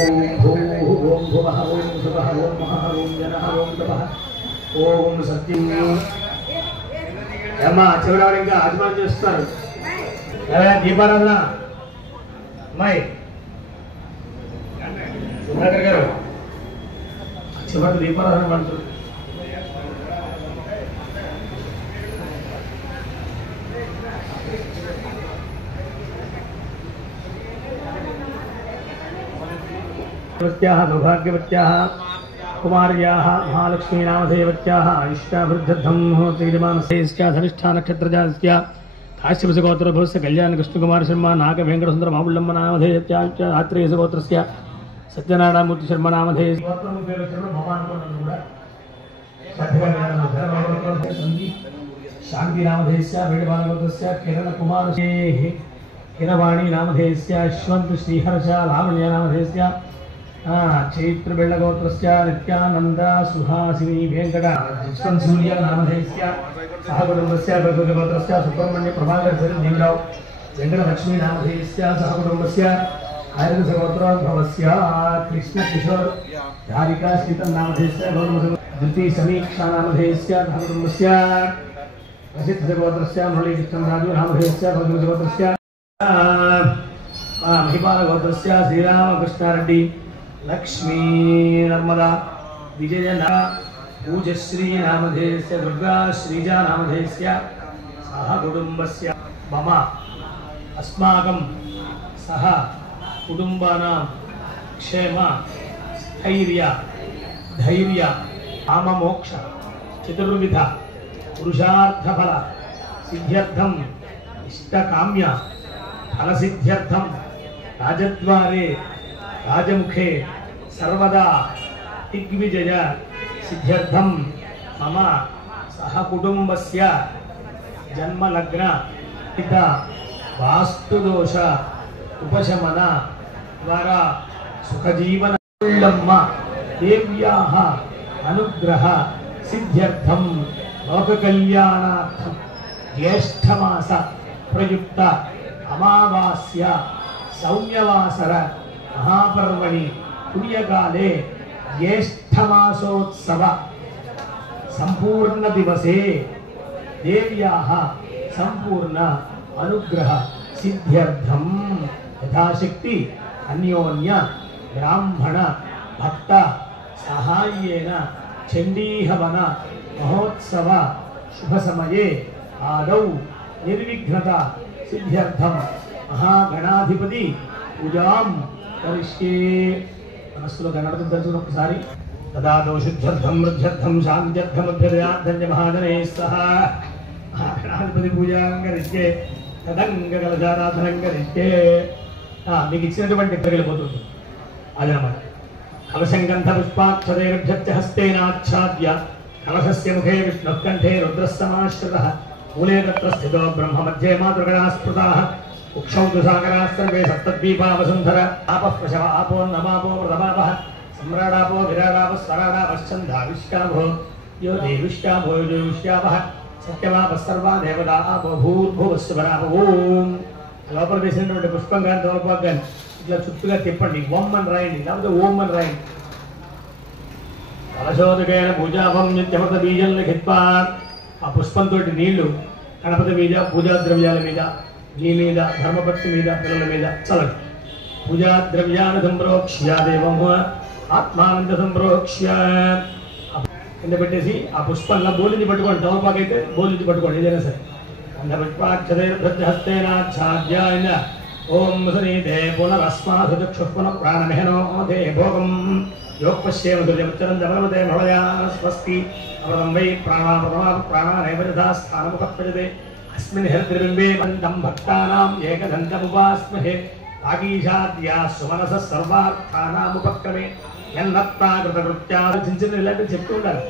ఓం భూః ఓం భువః ఓం సువః ఓం మహః ఓం జనః ఓం తపః ఓం సత్యం. అమ్మా చివరి ఇంకా ఆచమనం చేస్తారు. దీపారాధన అమ్మాయి సుధాకర్ గారు చివరి దీపారాధన పడుతుంది. सौभाग्यवत्याः कुमार्याः महालक्ष्मीनामधेयवत्याः आयुष्याभिवृद्ध्यर्थं होत्रीमानसेस्या धनिष्ठा नक्षत्रजास्य काश्यपसगोत्रभवस्य कल्याणकृष्णकुमार शर्मा नागवेङ्कटसुन्दर मामुल्लम्ब नामधेयत्याश्च आत्रेयसगोत्रस्य सत्यनारायणमूर्ति शर्मा नामधेय शांति नामधेयस्य वेणुबालगोत्रस्य किरणकुमार हिरवाणी नामधेयस्य यशवंत श्रीहर्ष लावण्य नामधेयस्य चैत्र बेळगोत्रस्य नित्यानंद सुहासिनी वेंकट सूर्य नामधेयस्य सहकुटुंबस्य गोत्रस्य सुब्रह्मण्य प्रभाकर देवराव वेंकटलक्ष्मी नामधेयस्य सहकुटुंबस्य आयुर्गोत्रोद्भवस्य कृष्ण किशोर धारिका शीतल नामधेयस्य द्वितीय समीक्षा नामधेयस्य सहकुटुंबस्य प्रसिद्ध गोत्रस्य मुरली कृष्ण राजू नामधेयस्य गोत्रस्य महिपाल गोत्रस्य श्रीरामकृष्णारेड्डी लक्ष्मी नर्मदा विजय पूजश्री नामधेयस्य दुर्गा श्रीजा नामधेयस्य सह कुटुंबस्य मम अस्माकं सह कुटुंबानां क्षेम स्थैर्य धैर्य काममोक्ष चतुर्विध पुरुषार्थफल सिद्ध्यर्थम इष्टकाम्य फलसिद्ध्यर्थम राजद्वारे राजमुखे सर्वदा दिग्विजय सिद्ध्यर्थम मम सहकुटुंबस्य जन्मलग्न पिता वास्तुदोष उपशमन द्वारा सुखजीवन देव्याः अनुग्रह सिद्ध्यर्थम लोककल्याणार्थम ज्येष्ठमास प्रयुक्त अमावास्य सौम्यवासर महापर्वणि पुण्यकाले ज्येष्ठमासोत्सव संपूर्ण दिवसे देव्याः संपूर्ण अनुग्रह सिद्ध्यर्थम यथाशक्ति अन्योन्य ब्राह्मण भक्त सहाय्येन चंडीहवन महोत्सव शुभ समये आदौ निर्विघ्नता सिद्ध्यर्थम महागणाधिपति पूजां करिष्ये. मनस्सुलो गणपति दर्शनं ఒకసారి तदा दोषुद्धर्थम वृद्ध्यर्थम शांत्यर्थमभ्यदयार्थं महाजने सह गणाधिपति पूजां करिष्ये. तदंग कलशाराधनं करिष्ये. మీకు ఇచ్చినటువంటి పెరిగిపోతుంది అదనమాట. कलशं गंध पुष्पाक्षतेभ्यश्च हस्तेनाच्छाद्य कलशस्य मुखे विष्णुः कंठे रुद्रः समाश्रितः मूले तत्र स्थितो ब्रह्म मध्ये मातृगणाः स्मृताः उक्षौ तु सागराः सर्वे सप्तद्वीपा वसुन्धर आपः पशव आपो नमापो प्रथमापः सम्राडापो विराडापः स्वराडापश्चन्दाविष्टाभो यो देविष्टाभो यो देविष्टापः सत्यमापः सर्वा देवता आपो भूर्भुवस्सुवराप ओम లోపల వేసినటువంటి పుష్పం కానీ తోలపాకు కానీ ఇట్లా చుట్టుగా తిప్పండి. ఓం అని రాయండి, లేకపోతే ఓం అని రాయండి. కలశోదకైన పూజాభం నిత్యమృత బీజం లిఖిత్వా ఆ పుష్పంతో నీళ్లు గణపతి మీద పూజా ద్రవ్యాల మీద నీ మీద ధర్మపత్ని మీద పిల్లల మీద చల్లండి. పూజా ద్రవ్యాన్ని సంప్రోక్ష్య దేవం ఆత్మానంద సంప్రోక్ష్య కింద పెట్టేసి ఆ పుష్పంలో బోలించి పట్టుకోండి. తోలపాకు అయితే బోలించి పట్టుకోండి ఏదైనా సరే. अंधपुष्पाक्षतेर्भृत्यहस्तेनाच्छाद्याय ओम सनीते पुनरस्मासु चक्षुः पुनः प्राणमेहनो मधे भोगं योगपश्येम दुर्यमुच्चरं जमलमते भवया स्वस्ति अमृतं वै प्राणानैव यथा स्थानमुपत्पजते अस्मिन् हृद्बिम्बे वन्दं भक्तानाम् एकदन्तमुपास्महे आगीशाद्याः सुमनसः सर्वार्थानामुपक्रमे यन्नत्ता कृतकृत्या चिन्न ఇలాంటి చెప్తూ ఉండాలి.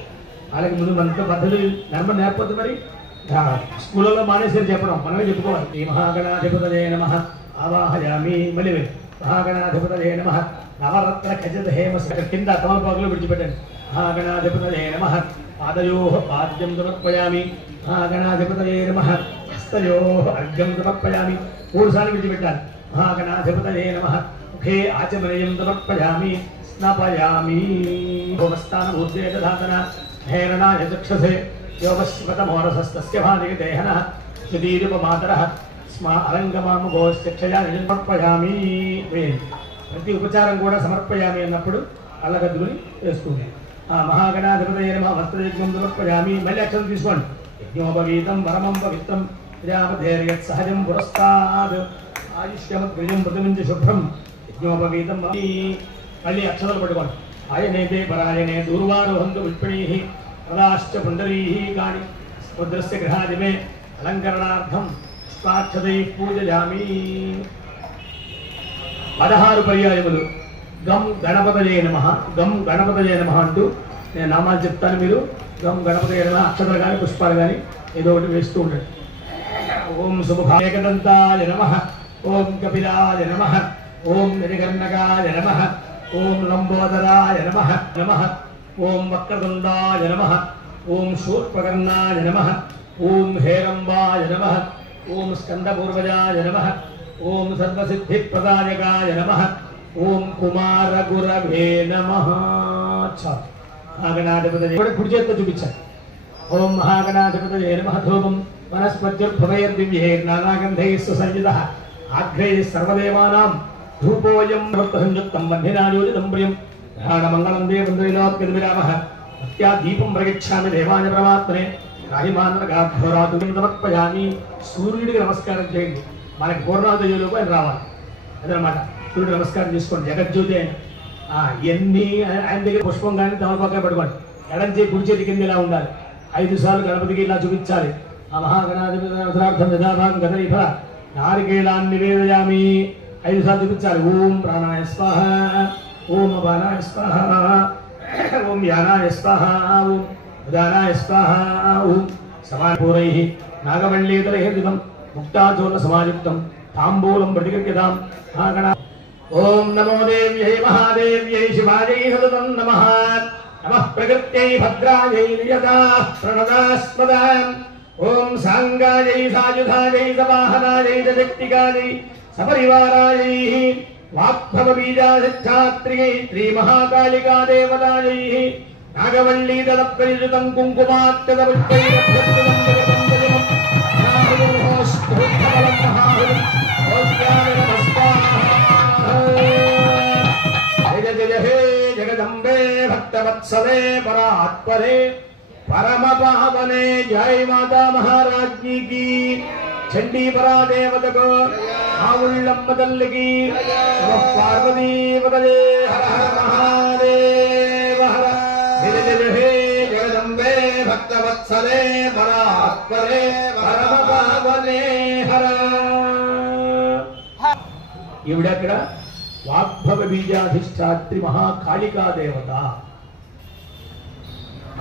వాళ్ళకి ముందు మనతో పద్ధతి నర్మ నేర్పొద్దు. మరి స్కూళ్ళలో మానేశ్వరి చెప్పడం మనమే చెప్పుకోవాలి. శ్రీ మహాగణాధిపతయే నమః ఆవాహయామి. మళ్ళీ మహాగణాధిపతయే నమః నవరత్న ఖచ్చిత హేమ కింద తమలపాకులో విడిచిపెట్టండి. మహాగణాధిపతయే నమః పాదయోః పాద్యం సమర్పయామి. మహాగణాధిపతయే నమః హస్తయోః అర్ఘ్యం సమర్పయామి. 3 సార్లు విడిచిపెట్టాలి. महागणाधिपतये नमः मुखे आचमनीयं समर्पयामि स्नापयामि भवस्तानभूते दधातना हेरणाय चक्षुषे योगस्वतमोरसस्तस्य भादिके देहनः सुदीर्घमातरः स्मा अरङ्गमामुगोश्चक्षया समर्पयामि ప్రతి ఉపచారం కూడా సమర్పయామి అన్నప్పుడు అల్లగద్దుకుని వేసుకుంది మహాగణాధిపతయే నమః వస్త్రయజ్ఞం సమర్పయామి మళ్ళీ అక్షరం తీసుకోండి యజ్ఞోపవీతం పరమం పవిత్రం ప్రజాపతేర్యత్ సహజం పురస్తాద్ ఆయుష్యమగ్రియం ప్రతిమించ శుభ్రం యజ్ఞోపవీతం మళ్ళీ అక్షరాలు పట్టుకోండి ఆయనేతే పరాయణే దూర్వారోహంతు విష్ణీః రదాశ్చ పుండరీః కాని సముద్రస్య గృహాదిమే అలంకరణార్థం పుష్పాక్షతైః పూజయామి 16 పర్యాయములు గం గణపతయే నమః గం గణపతయే నమః అంటూ నేను నామాలు చెప్తాను మీరు గం గణపతయే నమః అక్షరాలు కానీ పుష్పాలు కానీ ఏదో ఒకటి వేస్తూ ఉండండి ఓం శుభేకదంతాయ నమః ఓం కపిలాయ నమః ఓం నిరికర్ణకాయ నమః ఓం లంబోదరాయ నమః నమః ఓం వక్రతుండాయ నమః ఓం శూర్పకర్ణాయ నమః ఓం హేరంబాయ నమః ఓం స్కందపూర్వజాయ నమః ఓం సర్వసిద్ధిప్రదాయకాయ నమః ఓం కుమారగురవే నమః. మహాగణాధిపతయే కుడి చేతితో చూపించాలి. ఓం మహాగణాధిపతయే నమః ధూపం వనస్పత్యుర్భవైర్దివ్యైర్నానాగంధైః సుసంయుతః ఆఘ్రైః సర్వదేవానాం ధూపోయం సంయుక్తం వంధినాయోజితం ప్రియం ధ్యానమంగళం దేవం త్రైలోక్యవిరామః భక్త్యా దీపం ప్రగచ్ఛామి దేవాయ పరమాత్మనే రాహిమానగాఘోరాదు సమర్పయామి. సూర్యుడికి నమస్కారం చేయండి. మనకి పూర్ణోదయంలోకి ఆయన రావాలి అదనమాట. సూర్యుడు నమస్కారం చేసుకోండి. జగజ్యోతి ఆయన ఎన్ని ఆయన దగ్గర పుష్పం కానీ తమలపాకాయ పట్టుకోండి. ఎడం చేయి కుడి చేతి కింద ఇలా ఉండాలి. 5 సార్లు గణపతికి ఇలా చూపించాలి. ఆ మహాగణాధిపతార్థం యథాభాగం గదైఫ నారికేళాన్ని నివేదయామి. 5 సార్లు చూపించాలి. ఓం ప్రాణాయ స్వాహ, ఓం అపానాయ స్వాహ, ఓం యానాయ స్వాహ, ఓం ఉదానాయ స్వాహ, ఓం సమానపూరైః నాగవల్లీతరహేతుకం ముక్తాచూర్ణ సమాయుక్తం తాంబూలం ప్రతిగృహ్యతాం. ఓం నమో దేవ్యై మహాదేవ్యై శివాయై సతతం నమః. నమః ప్రకృత్యై భద్రాయై నియతాః ప్రణదాస్పదాం. ఓం సాంగాయై సాయుధాయై సవాహనాయై శక్తికాయై సపరివారాయై వాగ్భవబీజాధిష్టాత్రియై శ్రీమహాకాళికా దేవతాయై నాగవల్లీదళప్రయుతం కుంకుమాత్యదపుష్పైరభ్యర్థితం జగతం జగతం జయ జయ హే జగదంబే భక్తవత్సలే పరాత్పరే పరమ పావనే జై మాతా మహారాజ్ఞి की చండీ పరాదేవతకు ఆవుళ్ళమ్మ తల్లికి పార్వతీపతయే హర హర మహాదేవ హర. జయ జయ హే జగదంబే భక్తవత్సలే పరాత్పరే పరమ పావనే హర. ఈవిడక్కడ వాగ్భవ బీజాధిష్టాత్రి మహాకాళికా దేవత.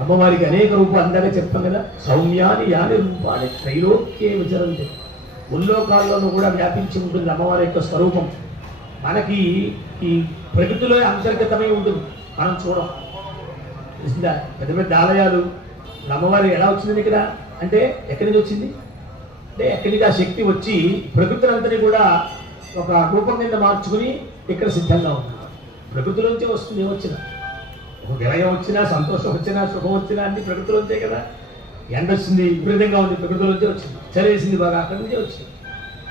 అమ్మవారికి అనేక రూపాలు అందాక చెప్తాం కదా. సౌమ్యాని యాని రూపాన్ని త్రైలోక్యే విచరంతి. ముల్లోకాల్లోనూ కూడా వ్యాపించి ఉంటుంది అమ్మవారి యొక్క స్వరూపం. మనకి ఈ ప్రకృతిలో అంతర్గతమై ఉంటుంది, మనం చూడం. తెలిసిందా? పెద్ద పెద్ద ఆలయాలు అమ్మవారి ఎలా వచ్చింది ఇక్కడ అంటే ఎక్కడి నుంచి వచ్చింది అంటే ఎక్కడి నుంచి ఆ శక్తి వచ్చి ప్రకృతినంతని కూడా ఒక రూపం కింద మార్చుకుని ఇక్కడ సిద్ధంగా ఉంది. ప్రకృతిలోంచి వస్తుంది. ఏమొచ్చినా ఒక విలయం వచ్చినా, సంతోషం వచ్చినా, సుఖం వచ్చినా అన్ని ప్రకృతిలోంచే కదా. ఎండ వచ్చింది, విపరీతంగా ఉంది, ప్రకృతిలోంచే వచ్చింది. చలేసింది బాగా, అక్కడి నుంచే వచ్చింది.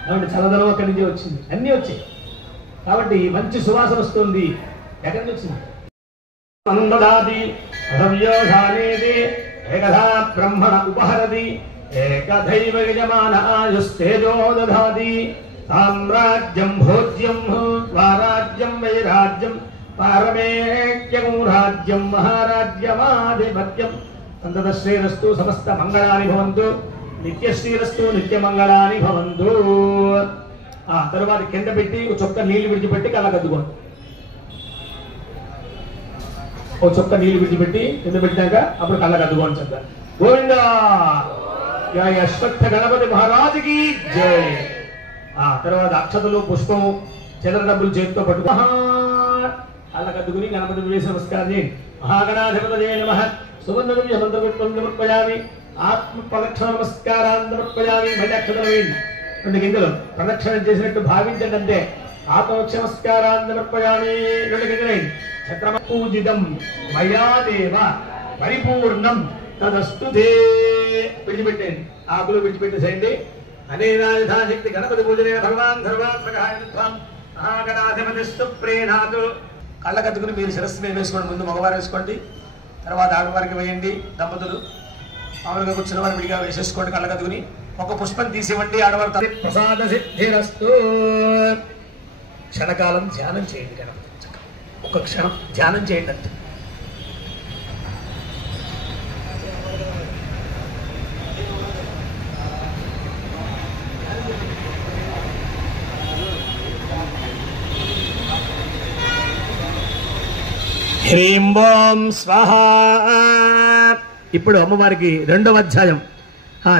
కాబట్టి చల్లదనం అక్కడి నుంచే వచ్చింది. అన్నీ వచ్చాయి. కాబట్టి మంచి సువాసన వస్తుంది. ఎక్కడి నుంచి వచ్చింది? అనుదదాది రవ్యోధానేది ఏకధా బ్రహ్మణ ఉపహరది ఏకధైవ యజమాన ఆయుస్తేజో దధాది. సామ్రాజ్యం భోజ్యం స్వరాజ్యం వైరాజ్యం పారమేక్యం రాజ్యం మహారాజ్యమాధిపత్యం. సంతత శ్రీరస్తు సమస్త మంగళాని భవంతు. నిత్యశ్రీరస్తు నిత్యమంగళాని భవంతు. తరువాత కింద పెట్టి ఒక చొక్క నీళ్లు విడిచిపెట్టి కళ్ళకద్దుకోండి. ఒక చొక్క నీళ్లు విడిచిపెట్టి కింద పెట్టాక అప్పుడు కళ్ళకద్దుకోండి. చక్క గోవింద అశ్వత్థ గణపతి మహారాజుకి జై. తర్వాత అక్షతలు పుష్పము చంద్ర డబ్బులు చేతితో పట్టుకో కళ్ళకద్దుకుని గణపతి వేసి నమస్కారం చేయండి. మహాగణాధిపతయే నమః. సువర్ణదివ్య మంత్రపుష్పం సమర్పయామి. ఆత్మ ప్రదక్షిణ నమస్కారాన్ని సమర్పయామి. మళ్ళీ అక్షతలు వేయండి. 2 గింజలు ప్రదక్షిణం చేసినట్టు భావించండి అంతే. ఆత్మక్షమస్కారాన్ని సమర్పయామి. 2 గింజలైంది. ఛత్రమ పూజితం మయాదేవ పరిపూర్ణం తదస్తుతే. విడిచిపెట్టేయండి, ఆకులు విడిచిపెట్టేసేయండి. అనేనా యథాశక్తి గణపతి పూజనే భగవాన్ సర్వాత్మకాయ మహాగణాధిపతిస్తు ప్రేణాతు. కళ్ళ కట్టుకుని మీరు శిరస్సు మీద వేసుకోండి. ముందు మగవారు వేసుకోండి, తర్వాత ఆడవారికి వేయండి. దంపతులు మామూలుగా కూర్చున్న వారు విడిగా వేసేసుకోండి. కళ్ళ కట్టుకుని ఒక పుష్పం తీసివ్వండి. ఆడవారు ప్రసాద సిద్ధిరస్తు. క్షణకాలం ధ్యానం చేయండి. గణపతి ఒక క్షణం ధ్యానం చేయండి అంతే. హ్రీం ఓం స్వాహ. ఇప్పుడు అమ్మవారికి 2వ అధ్యాయం.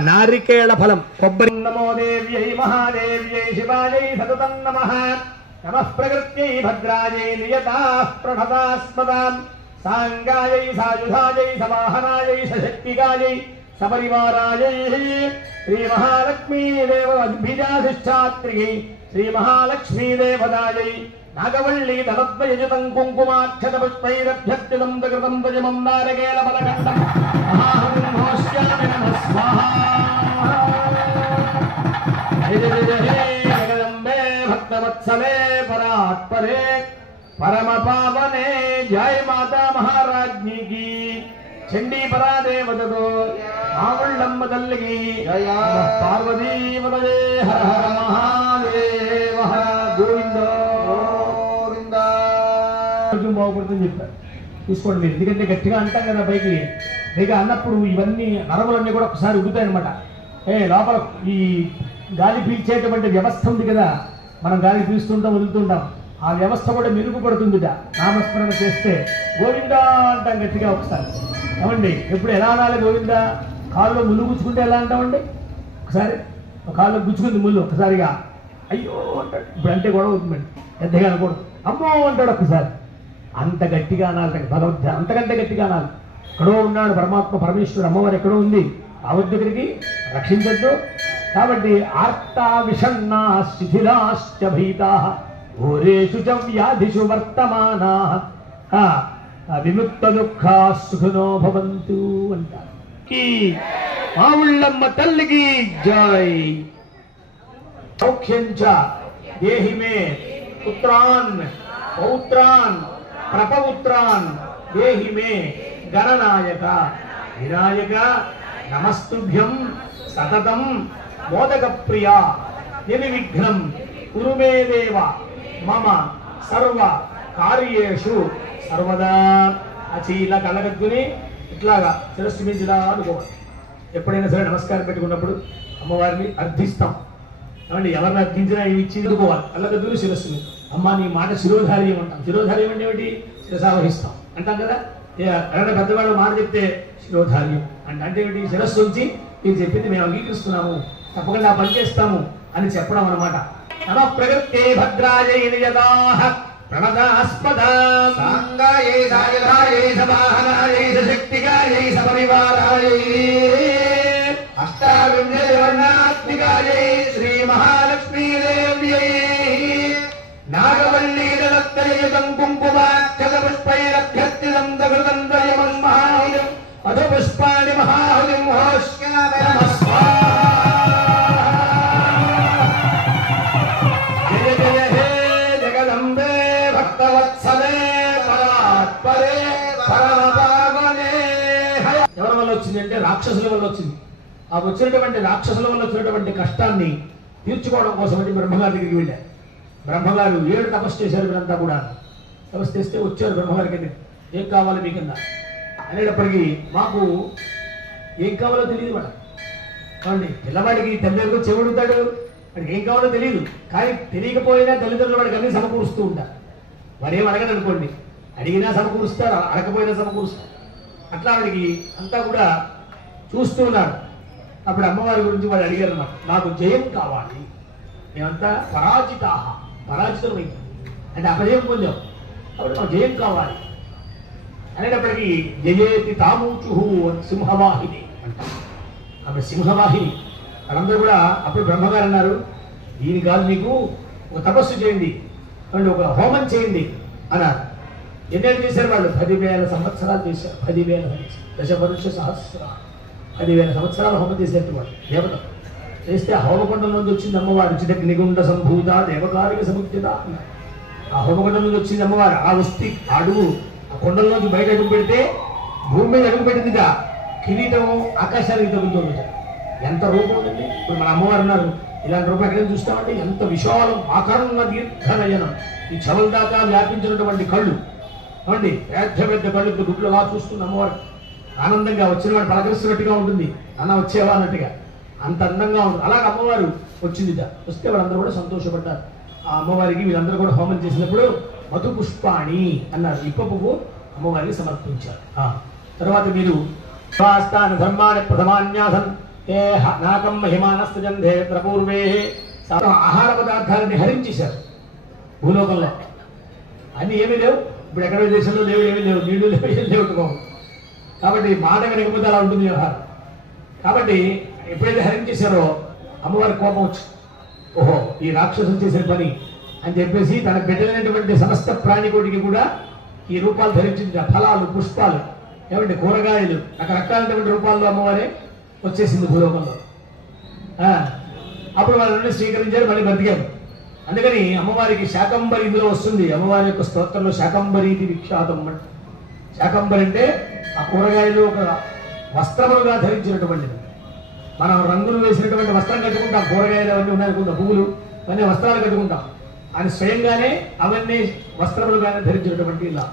నారికేళ ఫలం కొబ్బరి. నమో దేవ్యై మహాదేవ్యై శివాయై సతతం నమః. నమః ప్రకృత్యై భద్రాయై నియతాః ప్రణతాస్మదాం. సాంగాయై సాయుధాయై సవాహనాయై సశక్తిగాయై సపరివారాయై శ్రీ మహాలక్ష్మీ దేవద్భిజాధిష్టాత్రియై శ్రీ మహాలక్ష్మీ దేవదాయై నాగవల్లి దళద్వయజతం కుంకుమాక్షత పుష్పైరభ్యర్చితం ప్రకృతం ధ్వజమం నారకేళ బలకండం మహాహంఘోష్యామి నమః స్వాహా. జయ జయ జయ హే జగదంబే భక్తవత్సలే పరాత్పరే పరమ పావనే జయ మాతా మహారాజ్ఞి కీ. చండీ పరాదేవతతో మావుళ్ళమ్మ తల్లికి పార్వతీపదే. హర హర మహాదేవ హర గోవింద. బాగుపడుతుందని చెప్పారు. చూసుకోండి మీరు, ఎందుకంటే గట్టిగా అంటాం కదా పైకి. పైగా అన్నప్పుడు ఇవన్నీ నరములన్నీ కూడా ఒకసారి ఉడుతాయన్నమాట. లోపల ఈ గాలి పీల్చేటువంటి వ్యవస్థ ఉంది కదా, మనం గాలి పీల్స్తుంటాం వదులుతుంటాం, ఆ వ్యవస్థ కూడా మెరుగుపడుతుందిట నామస్మరణ చేస్తే. గోవిందా అంటాం గట్టిగా ఒకసారి. ఏమండి ఎప్పుడు ఎలా అనాలి గోవిందా? కాళ్ళలో ముళ్ళు గుచ్చుకుంటే ఎలా అంటామండి? ఒకసారి కాళ్ళు గుచ్చుకుంది ముళ్ళు ఒకసారిగా అయ్యో అంటాడు. ఇప్పుడు అంటే గొడవ అవుతుందండి, పెద్దగా అనకూడదు. అమ్మో అంటాడు ఒకసారి. అంత గట్టిగా అనాలి భగవద్ధ్యానం, అంతకంటే గట్టిగా అనాలి. ఎక్కడో ఉన్నాడు పరమాత్మ పరమేశ్వరుడు, అమ్మవారు ఎక్కడో ఉంది. ఆవిడ దగ్గరికి రక్షించద్దు. కాబట్టి ఆర్తా విషణ్ణా శిథిలాశ్చ భీతా ఘోరేషు చ వ్యాధిషు వర్తమానా విముక్త దుఃఖా సుఖినో భవంతు అంటారు. ఈ మావుళ్ళమ్మ తల్లికి జై. సౌఖ్యంచ దేహి మే పుత్రాన్ పౌత్రాన్ ప్రపౌత్రాన్ దేహి మే గణనాయక వినాయక నమస్తుభ్యం సతతం మోదక ప్రియా నిర్విఘ్నం కురు మే దేవ మమ సర్వ కార్యేషు సర్వదా. అచీల కళ్ళగద్దుని ఇట్లాగా శిరస్సు మించిలా అనుకోవాలి. ఎప్పుడైనా సరే నమస్కారం పెట్టుకున్నప్పుడు అమ్మవారిని అర్థిస్తాం. ఏమండి ఎవరిని అర్థించినా ఇవి ఇచ్చి ఎదుకోవాలి. కళ్ళగద్దుని శిరస్సుని అమ్మ నీ మాట శిరోధార్యం అంటాం. శిరోధార్యం అంటే ఏమిటి? శిరసావహిస్తాం అంటాం కదా. ఎవరైనా పెద్దవాళ్ళు మాట చెప్తే శిరోధార్యం అంటే ఏమిటి? శిరస్సు ఉంచి మీరు చెప్పింది మేము అంగీకరిస్తున్నాము, తప్పకుండా పనిచేస్తాము అని చెప్పడం అన్నమాట. నమ ప్రకృతే భద్రాయై నియతాః ప్రణతాస్పదాం సాంగాయై సాయుధాయై సవాహనాయై సశక్తిగాయై సపరివారాయై అష్టావింశతి వర్ణాత్మికాయై శ్రీ మహాలక్ష్మీ దేవ్యై నాగవల్లి దళత్రయజతం కుంకుమాక్షత పుష్పైరభ్యర్చితం దగృతం ద్వయమం మహాయుధం మధు పుష్పాణి మహాహుతిం హోష్యామి నమః స్వాహా. జయ జయ హే జగదంబే భక్తవత్సలే పరాత్పరే పరమ పావనే. ఎవరి వల్ల వచ్చిందంటే రాక్షసుల వల్ల వచ్చింది. ఆ వచ్చినటువంటి రాక్షసుల వల్ల వచ్చినటువంటి కష్టాన్ని తీర్చుకోవడం కోసం అని బ్రహ్మగారి దగ్గరికి వెళ్ళారు. బ్రహ్మగారు 7 తపస్సు చేశారు. వీరంతా కూడా తపస్సు చేస్తే వచ్చారు బ్రహ్మగారికి. ఏం కావాలి మీకన్నా అనేటప్పటికీ మాకు ఏం కావాలో తెలియదు మేడం. కావండి పిల్లవాడికి తల్లిదండ్రులు చెవుడుతాడు, వాడికి ఏం కావాలో తెలియదు. కానీ తెలియకపోయినా తల్లిదండ్రులు వాడికి అన్ని సమకూరుస్తూ ఉంటారు. వాడు ఏం అడగని అనుకోండి, అడిగినా సమకూరుస్తారు, అడగకపోయినా సమకూరుస్తారు. అట్లా వాడికి అంతా కూడా చూస్తూ ఉన్నారు. అప్పుడు అమ్మవారి గురించి వాడు అడిగారు అన్నమాట. నాకు జయం కావాలి, మేమంతా పరాజితమైంది అంటే అపజయం పొందాం, అప్పుడు నాకు జయం కావాలి అనేటప్పటికీ జయేతి తామూచు సింహవాహిని అంట. ఆమె సింహవాహిని వాళ్ళందరూ కూడా అప్పుడు బ్రహ్మగారు అన్నారు, దీని కాదు మీకు ఒక తపస్సు చేయండి, అంటే ఒక హోమం చేయండి అన్నారు. ఎన్నేళ్ళు చేశారు వాళ్ళు? 10,000 సంవత్సరాలు చేశారు. 10,000 దశవర్ష సహస్ర 10,000 సంవత్సరాలు హోమం చేసేట్టు వాళ్ళు దేవత చేస్తే ఆ హోమకుండం నుంచి వచ్చింది అమ్మవారు. చిదగ్నిగుండ సంభూత దేవకారిక సముద్యత అన్నారు. ఆ హోమకుండం నుంచి వచ్చింది అమ్మవారు. ఆ వస్తి అడుగు ఆ కొండల్లోంచి బయట అడుగు పెడితే భూమి మీద అడుగు పెట్టిందిగా కిరీటం ఆకాశానికి తగ్గుతుంది. ఎంత రూపం ఉంటుంది. ఇప్పుడు మన అమ్మవారు ఉన్నారు, ఇలాంటి రూపం ఎక్కడైనా చూస్తామంటే ఎంత విశాలం ఆకారం ఉన్న దీర్ఘనయనం, ఈ చెవుల దాకా వ్యాపించినటువంటి కళ్ళు అవండి, పెద్ద పెద్ద కళ్ళు. ఇప్పుడు గుడ్లు అలా చూస్తుంది అమ్మవారు. ఆనందంగా వచ్చిన వాడు పలకరిస్తున్నట్టుగా ఉంటుంది, అన్న వచ్చేవా అన్నట్టుగా అంత అందంగా ఉంటుంది. అలాగే అమ్మవారు వచ్చిందిట. వస్తే వాళ్ళందరూ కూడా సంతోషపడ్డారు. ఆ అమ్మవారికి వీళ్ళందరూ కూడా హోమం చేసినప్పుడు మధు పుష్పాణి అన్నారు, ఇప్ప పువ్వు అమ్మవారికి సమర్పించారు. తర్వాత మీరు స్థాన ధర్మాన్ని ప్రథమాన్యాసన్ ఏ నాకం మహిమానస్తజంధే పూర్వే ఆహార పదార్థాలని హరించేశారు భూలోకంలో. అన్ని ఏమీ లేవు. ఇప్పుడు ఎక్కడ దేశంలో లేవు, ఏమీ లేవు, నీళ్లు లేవు, ఏం లేవు. కాబట్టి మాట వినకపోతే అలా ఉంటుంది వ్యవహారం. కాబట్టి ఎప్పుడైతే హరించేశారో అమ్మవారి కోపం వచ్చి, ఓహో ఈ రాక్షసులు చేసిన పని అని చెప్పేసి తన బిడ్డలైనటువంటి సమస్త ప్రాణికోటికి కూడా ఈ రూపాలు ధరించింది. ఫలాలు, పుష్పాలు, ఏమంటే కూరగాయలు, రకరకాలైనటువంటి రూపాల్లో అమ్మవారే వచ్చేసింది భూలోకంలో. అప్పుడు వాళ్ళని స్వీకరించారు, మళ్ళీ బతికారు. అందుకని అమ్మవారికి శాకంబరి ఇందులో వస్తుంది. అమ్మవారి యొక్క స్తోత్రంలో శాకంబరీతి విఖ్యాతం. శాకంబరి అంటే ఆ కూరగాయలు ఒక వస్త్రములుగా ధరించినటువంటిది. మనం రంగులు వేసినటువంటి వస్త్రం కట్టుకుంటాం, కూరగాయలు అవన్నీ ఉన్నాయనుకుంటాం, పువ్వులు అవన్నీ వస్త్రాలు కట్టుకుంటాం. ఆయన స్వయంగానే అవన్నీ వస్త్రములుగానే ధరించినటువంటి ఇలా.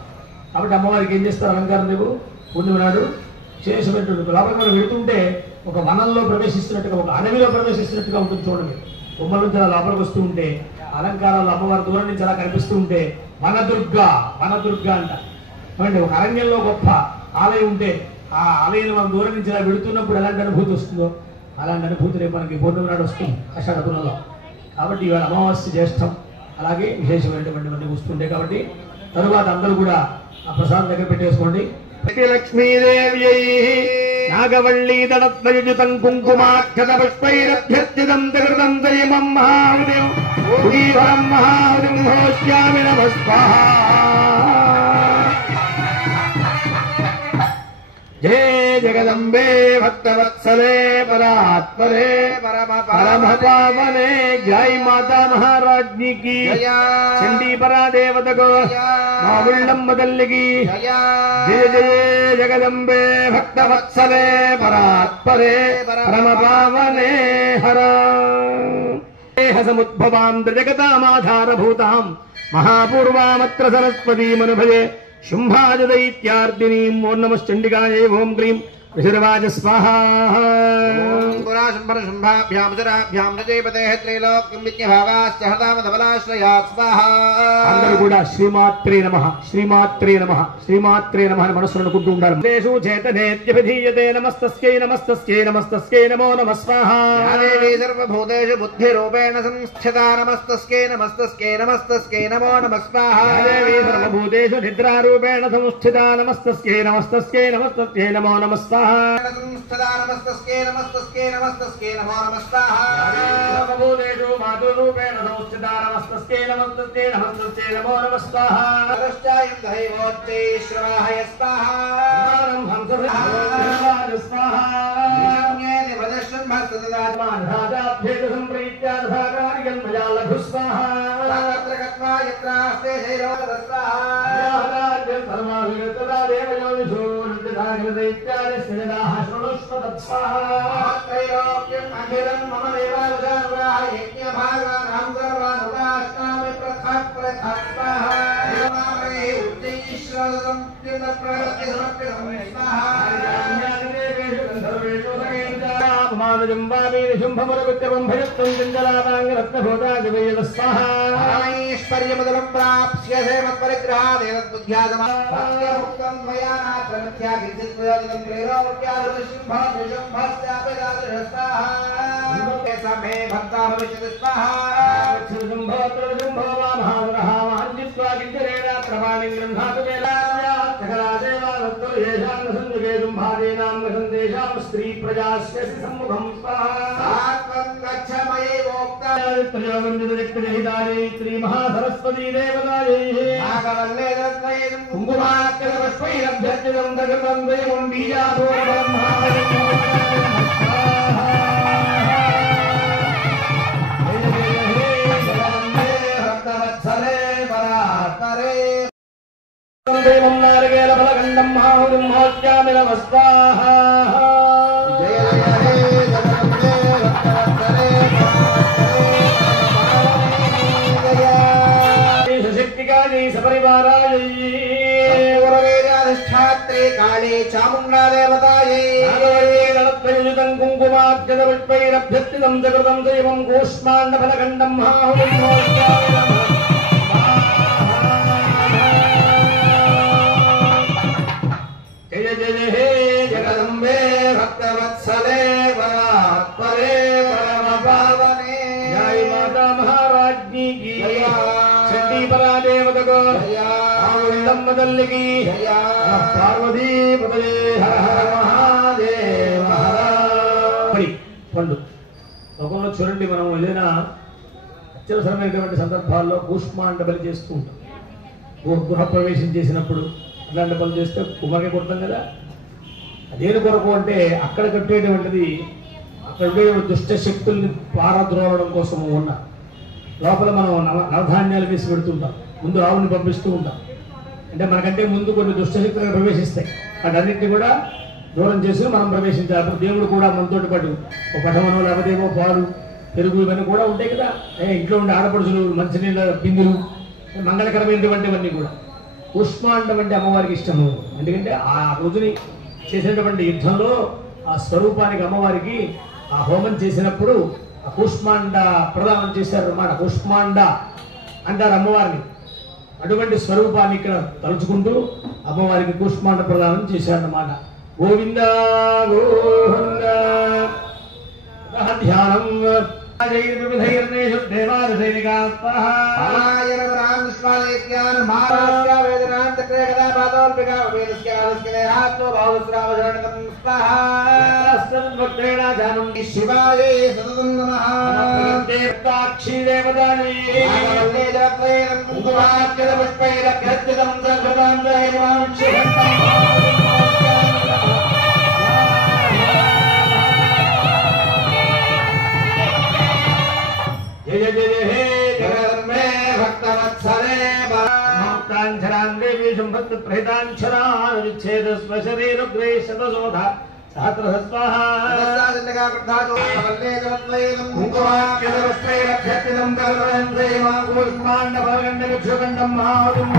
కాబట్టి అమ్మవారికి ఏం చేస్తారు? అలంకారం రేపు పూర్ణిమ నాడు చేసినటువంటి లోపలికి మనం వెళుతుంటే ఒక వనంలో ప్రవేశిస్తున్నట్టుగా, ఒక అడవిలో ప్రవేశిస్తున్నట్టుగా ఉంటుంది. చూడండి, బొమ్మల నుంచి అలా లోపలికి వస్తూ ఉంటే అలంకారాలు అమ్మవారి దూరం నుంచి అలా కనిపిస్తూ ఉంటే వనదుర్గ అంట. అంటే ఒక అరణ్యంలో గొప్ప ఆలయం ఉంటే ఆ ఆలయం మనం దూరం నుంచి అలా వెళుతున్నప్పుడు ఎలాంటి అనుభూతి వస్తుందో అలాంటి అనుభూతి రేపు మనకి పూర్ణిమ నాడు వస్తుంది ఆషాఢపురంలో. కాబట్టి ఇవాళ అమావాస్య జ్యేష్టం, అలాగే విశేషమైనటువంటివన్నీ వస్తుంటాయి. కాబట్టి తరువాత అందరూ కూడా ఆ ప్రసాదం దగ్గర పెట్టేసుకోండి. లక్ష్మీదేవి నాగవల్లి దళత్వయుతం కుంకుమాక్షత పుష్పైరభ్యర్థితం త్రికృతం దయమం మహావిదయం పురీవరం మహావిదం హోష్యామి నమస్వాహ. జయ జగదంబే భక్తవత్సలే పరాత్పరే పరమ పావనే జై మాతా మహారాజ్ఞి की చండీ పరా దేవత को మావుళ్ళమ్మ తల్లికి జయ జయ జగదంబే భక్తవత్సలే పరాత్పరే పరమ పావనే హర సముద్భవాం జగతామాధారభూతాం మహాపూర్వామత్ర సరస్వతీమనుభజే శుంభాజ దైత్యార్దినీం. ఓం నమశ్చండికాయై ఓం క్లీం విశర్వాజ స్వాహా. పురాశంభర శుంభాభ్యాం జరాభ్యాం నజైపతే త్రైలోక్యం విజ్ఞభాగాశ్చ హతామధబలాశ్రయాత్ స్వాహా. అందరూ కూడా శ్రీమాత్రే నమః, శ్రీమాత్రే నమః, శ్రీమాత్రే నమః అని మనసులో అనుకుంటూ ఉండాలి. దేశు చేతనేత్యభిధీయతే నమస్తస్యై నమస్తస్యై నమస్తస్యై నమో నమః స్వాహా. దేవీ సర్వభూతేషు బుద్ధిరూపేణ సంస్థితా నమస్తస్యై నమస్తస్యై నమస్తస్యై నమో నమః స్వాహా. దేవీ సర్వభూతేషు నిద్రారూపేణ సంస్థితా నమస్తస్యై నమస్తస్యై నమస్తస్యై నమో నమః స్వాహా. సంస్థితా నమస్తస్యై నమస్తస్యై నమస్తస్యై నమో నమః స్వాహా. సర్వభూతేషు మాతృరూపేణ సంస్థితా నమస్తస్యై నమస్తస్యై నమస్తస్యై నమో నమః స్వాహా. సరశ్చాయం దైవోత్తై శ్రవాహయ స్వాహా. ఐశ్వర్యముదలం ప్రాప్స్యసే మత్పరిగ్రహాదేవద్బుద్ధ్యాదమాఖ్యం సమే భక్తా భవిష్యతి స్వాహా. ప్రమాణి तेषां स्त्री प्रजास्यसि सम्मुखं सात्वं गच्छ मयि वोक्ता त्रयोगन्धितजक्तजहितायै श्रीमहासरस्वती देवतायै नागवल्ले दत्तयं कुङ्कुमाक्षरपुष्पैरभ्यर्चितं दकृतं देवं बीजाभूतब्रह्मा देवं नारकेलफलखण्डं माहुरिं मोच्यामि नमस्ताः जय जय हे जगदम्बे भक्तवत्सले शक्तिकाली सपरिवारायै पूर्ववेदाधिष्ठात्रे काले चामुण्डा देवतायै नागवल्लीदलत्रयुजितं कुङ्कुमाक्षरपुष्पैरभ्यर्चितं जगृतं देवं कूष्माण्डफलखण्डं माहुरिं मोच्यामि नमः जय जय हे जगदम्बे भक्तवत्सले परात्परे परमपावने जय माता महाराज्ञी की जय चंडी परा देवता को जय आनंदम तल्ली की जय पार्वती पतये हर हर महादेव हर పండు లోకంలో చూడండి మనం ఏదైనా అత్యవసరమైనటువంటి సందర్భాల్లో కూష్మాండ బలి చేస్తూ ఉంటాం గృహ ప్రవేశం చేసినప్పుడు ఇలాంటి పనులు చేస్తే కుమార్కి కొడతాం కదా అదేని కొరకు అంటే అక్కడ కట్టేటువంటిది అక్కడ ఉండే దుష్ట శక్తుల్ని పారద్రోలడం కోసం ఉన్న లోపల మనం నవధాన్యాలు వేసి పెడుతుంటాం ముందు ఆవుని పంపిస్తూ ఉంటాం అంటే మనకంటే ముందు కొన్ని దుష్ట శక్తులు ప్రవేశిస్తాయి వాటన్నింటినీ కూడా దూరం చేసి మనం ప్రవేశించాలి అప్పుడు దేవుడు కూడా మనతోటి పాటు ఒక పఠమనో లేకపోతే ఏమో పాలు పెరుగు ఇవన్నీ కూడా ఉంటాయి కదా ఇంట్లో ఉండే ఆడపడుచులు మంచినీళ్ళ బిందులు మంగళకరమైనటువంటివన్నీ కూడా కూష్మాండం అంటే అమ్మవారికి ఇష్టము ఎందుకంటే ఆ రోజుని చేసినటువంటి యుద్ధంలో ఆ స్వరూపానికి అమ్మవారికి ఆ హోమం చేసినప్పుడు ఆ కూష్మాండ ప్రదానం చేశారు అన్నమాట కూష్మాండ అంటారు అమ్మవారిని అటువంటి స్వరూపాన్ని ఇక్కడ తలుచుకుంటూ అమ్మవారికి కూష్మాండ ప్రదానం చేశారన్నమాట గోవింద గోవింద ధ్యానం जैर्विविधैर्नेषु देवारसैनिकास्पहायनवरांस्वादित्यान् महाराष्ट्र वेदनान्तक्रे कदा पादोल्पिका वेदस्यालस्के हात्तो भावस्रावजरणकं स्पहा भक्तेन जानम् शिवाय सततं नमः देवताक्षी देवतानि नागवल्ले जलत्रयं कुङ्कुमाक्षरपुष्पैरभ्यर्चितं सकृतं जय जय हे जगदम्बे भक्तवत्सले भक्ताञ्छरान् देवी सम्पत् प्रेताञ्छरान् विच्छेदस्व शरीरग्रेशतशोध सहस्रस्वाहा नागवल्ले जलत्रयं कुङ्कुमाक्षरपुष्पैरभ्यर्चितं सकृतं कूष्माण्डफलखण्डविक्षुखण्डं महाहुरिं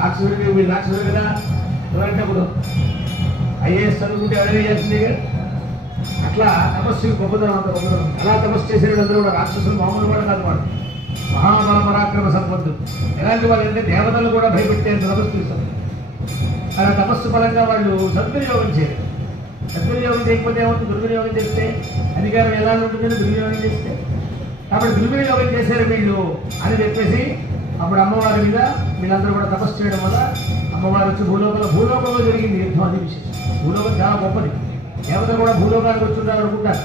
రాక్షసుడికి రాక్షసుడు కదా ఎవరంటప్పుడు ఐఏఎస్ చదువుకుంటే ఎవరైనా చేస్తుంది అట్లా తపస్సుకి గొప్పతనం అంత గొప్పతనం అలా తపస్సు చేసేటందరూ కూడా రాక్షసులు మామూలు కూడా కాదు వాడు మహాబల పరాక్రమ సంపన్నుడు ఎలాంటి వాళ్ళు అంటే దేవతలు కూడా భయపెట్టేంత తపస్సు చేస్తారు అలా తపస్సు పరంగా వాళ్ళు సద్వినియోగం చేయరు సద్వినియోగం చేయకపోతే ఏమవుతుంది దుర్వినియోగం చేస్తే అధికారం ఎలా ఉంటుందని దుర్వినియోగం చేస్తే కాబట్టి దుర్వినియోగం చేశారు వీళ్ళు అని చెప్పేసి అప్పుడు అమ్మవారి మీద వీళ్ళందరూ కూడా తపస్సు చేయడం వల్ల అమ్మవారు వచ్చి భూలోకంలో జరిగింది యుద్ధం అది విశేషం భూలోకం చాలా గొప్పది దేవతలు కూడా భూలోకానికి వచ్చుంటారు అనుకుంటారు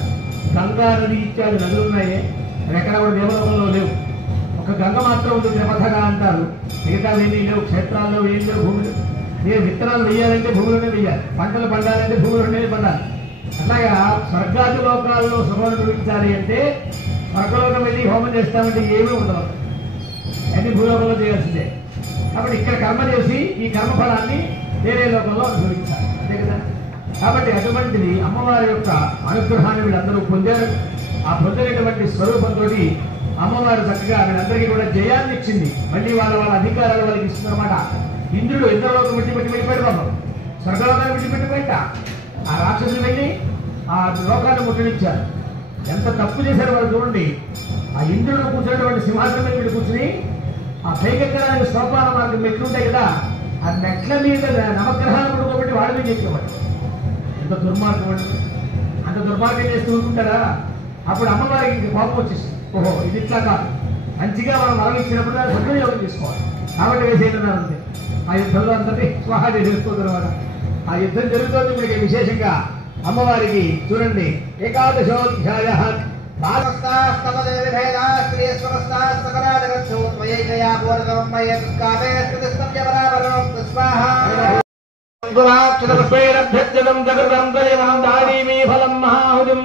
గంగా నది ఇత్యాది నదులు ఉన్నాయి అవి ఎక్కడ కూడా దేవలోకంలో లేవు ఒక గంగ మాత్రం ఉంటుంది త్రిపథగా అంటారు మిగతా ఏమీ లేవు క్షేత్రాల్లో ఏం లేవు భూములు మీరు విత్తనాలు వేయాలంటే భూములనే వేయాలి పంటలు పండాలంటే భూములనే పండాలి అట్లాగా స్వర్గాది లోకాల్లో శుభం అనుభవించాలి అంటే స్వర్గలోకం వెళ్ళి హోమం చేస్తామంటే ఏమీ ఉండవు అన్ని భూలోకంలో చేయాల్సిందే కాబట్టి ఇక్కడ కర్మ చేసి ఈ కర్మఫలాన్ని వేరే లోకంలో అనుభవించాలి అంతే కదా కాబట్టి అటువంటిది అమ్మవారి యొక్క అనుగ్రహాన్ని వీళ్ళందరూ పొందారు. ఆ పొందినటువంటి స్వరూపంతో అమ్మవారు చక్కగా వీళ్ళందరికీ కూడా జయాన్ని ఇచ్చింది. మళ్ళీ వాళ్ళ అధికారాలు వాళ్ళకి ఇస్తుందన్నమాట. ఇంద్రుడు ఇంద్రలోకం విడిచిపెట్టి వెళ్ళిపోయాడు బాబు, స్వర్గలోకాన్ని విడిచిపెట్టిపోయింట. ఆ రాక్షసులు వెళ్ళి ఆ లోకాన్ని ముట్టడించారు. ఎంత తప్పు చేశారు వాళ్ళు చూడండి. ఆ ఇంద్రుడు కూర్చున్నటువంటి సింహాసనం మీద వీళ్ళు కూర్చుని ఆ పైకెక్కడానికి సోపాన మార్గం మెట్లు ఉంటాయి కదా, ఆ మెట్ల మీద నవగ్రహాలు పడుకోబట్టి వాళ్ళ మీద చేసుకోవాలి. ఎంత దుర్మార్గం అండి. అంత దుర్మార్గం చేస్తూ ఉంటుంటారా? అప్పుడు అమ్మవారికి కోపం వచ్చేసి, ఓహో ఇది ఇట్లా కాదు, మంచిగా మనం వరం ఇచ్చినప్పుడు దాన్ని సద్వినియోగం చేసుకోవాలి. కాబట్టి వేసేయన్నారు అంతే. ఆ యుద్ధంలో అందరినీ స్వాహా చేసేసుకో తర్వాత ఆ యుద్ధం జరుగుతోంది. మీకు విశేషంగా అమ్మవారికి చూడండి ఏకాదశోధ్యాయ పుష్పైరభ్యర్జనం జగదం దయవం దానీమీ ఫలం మహాహుతిం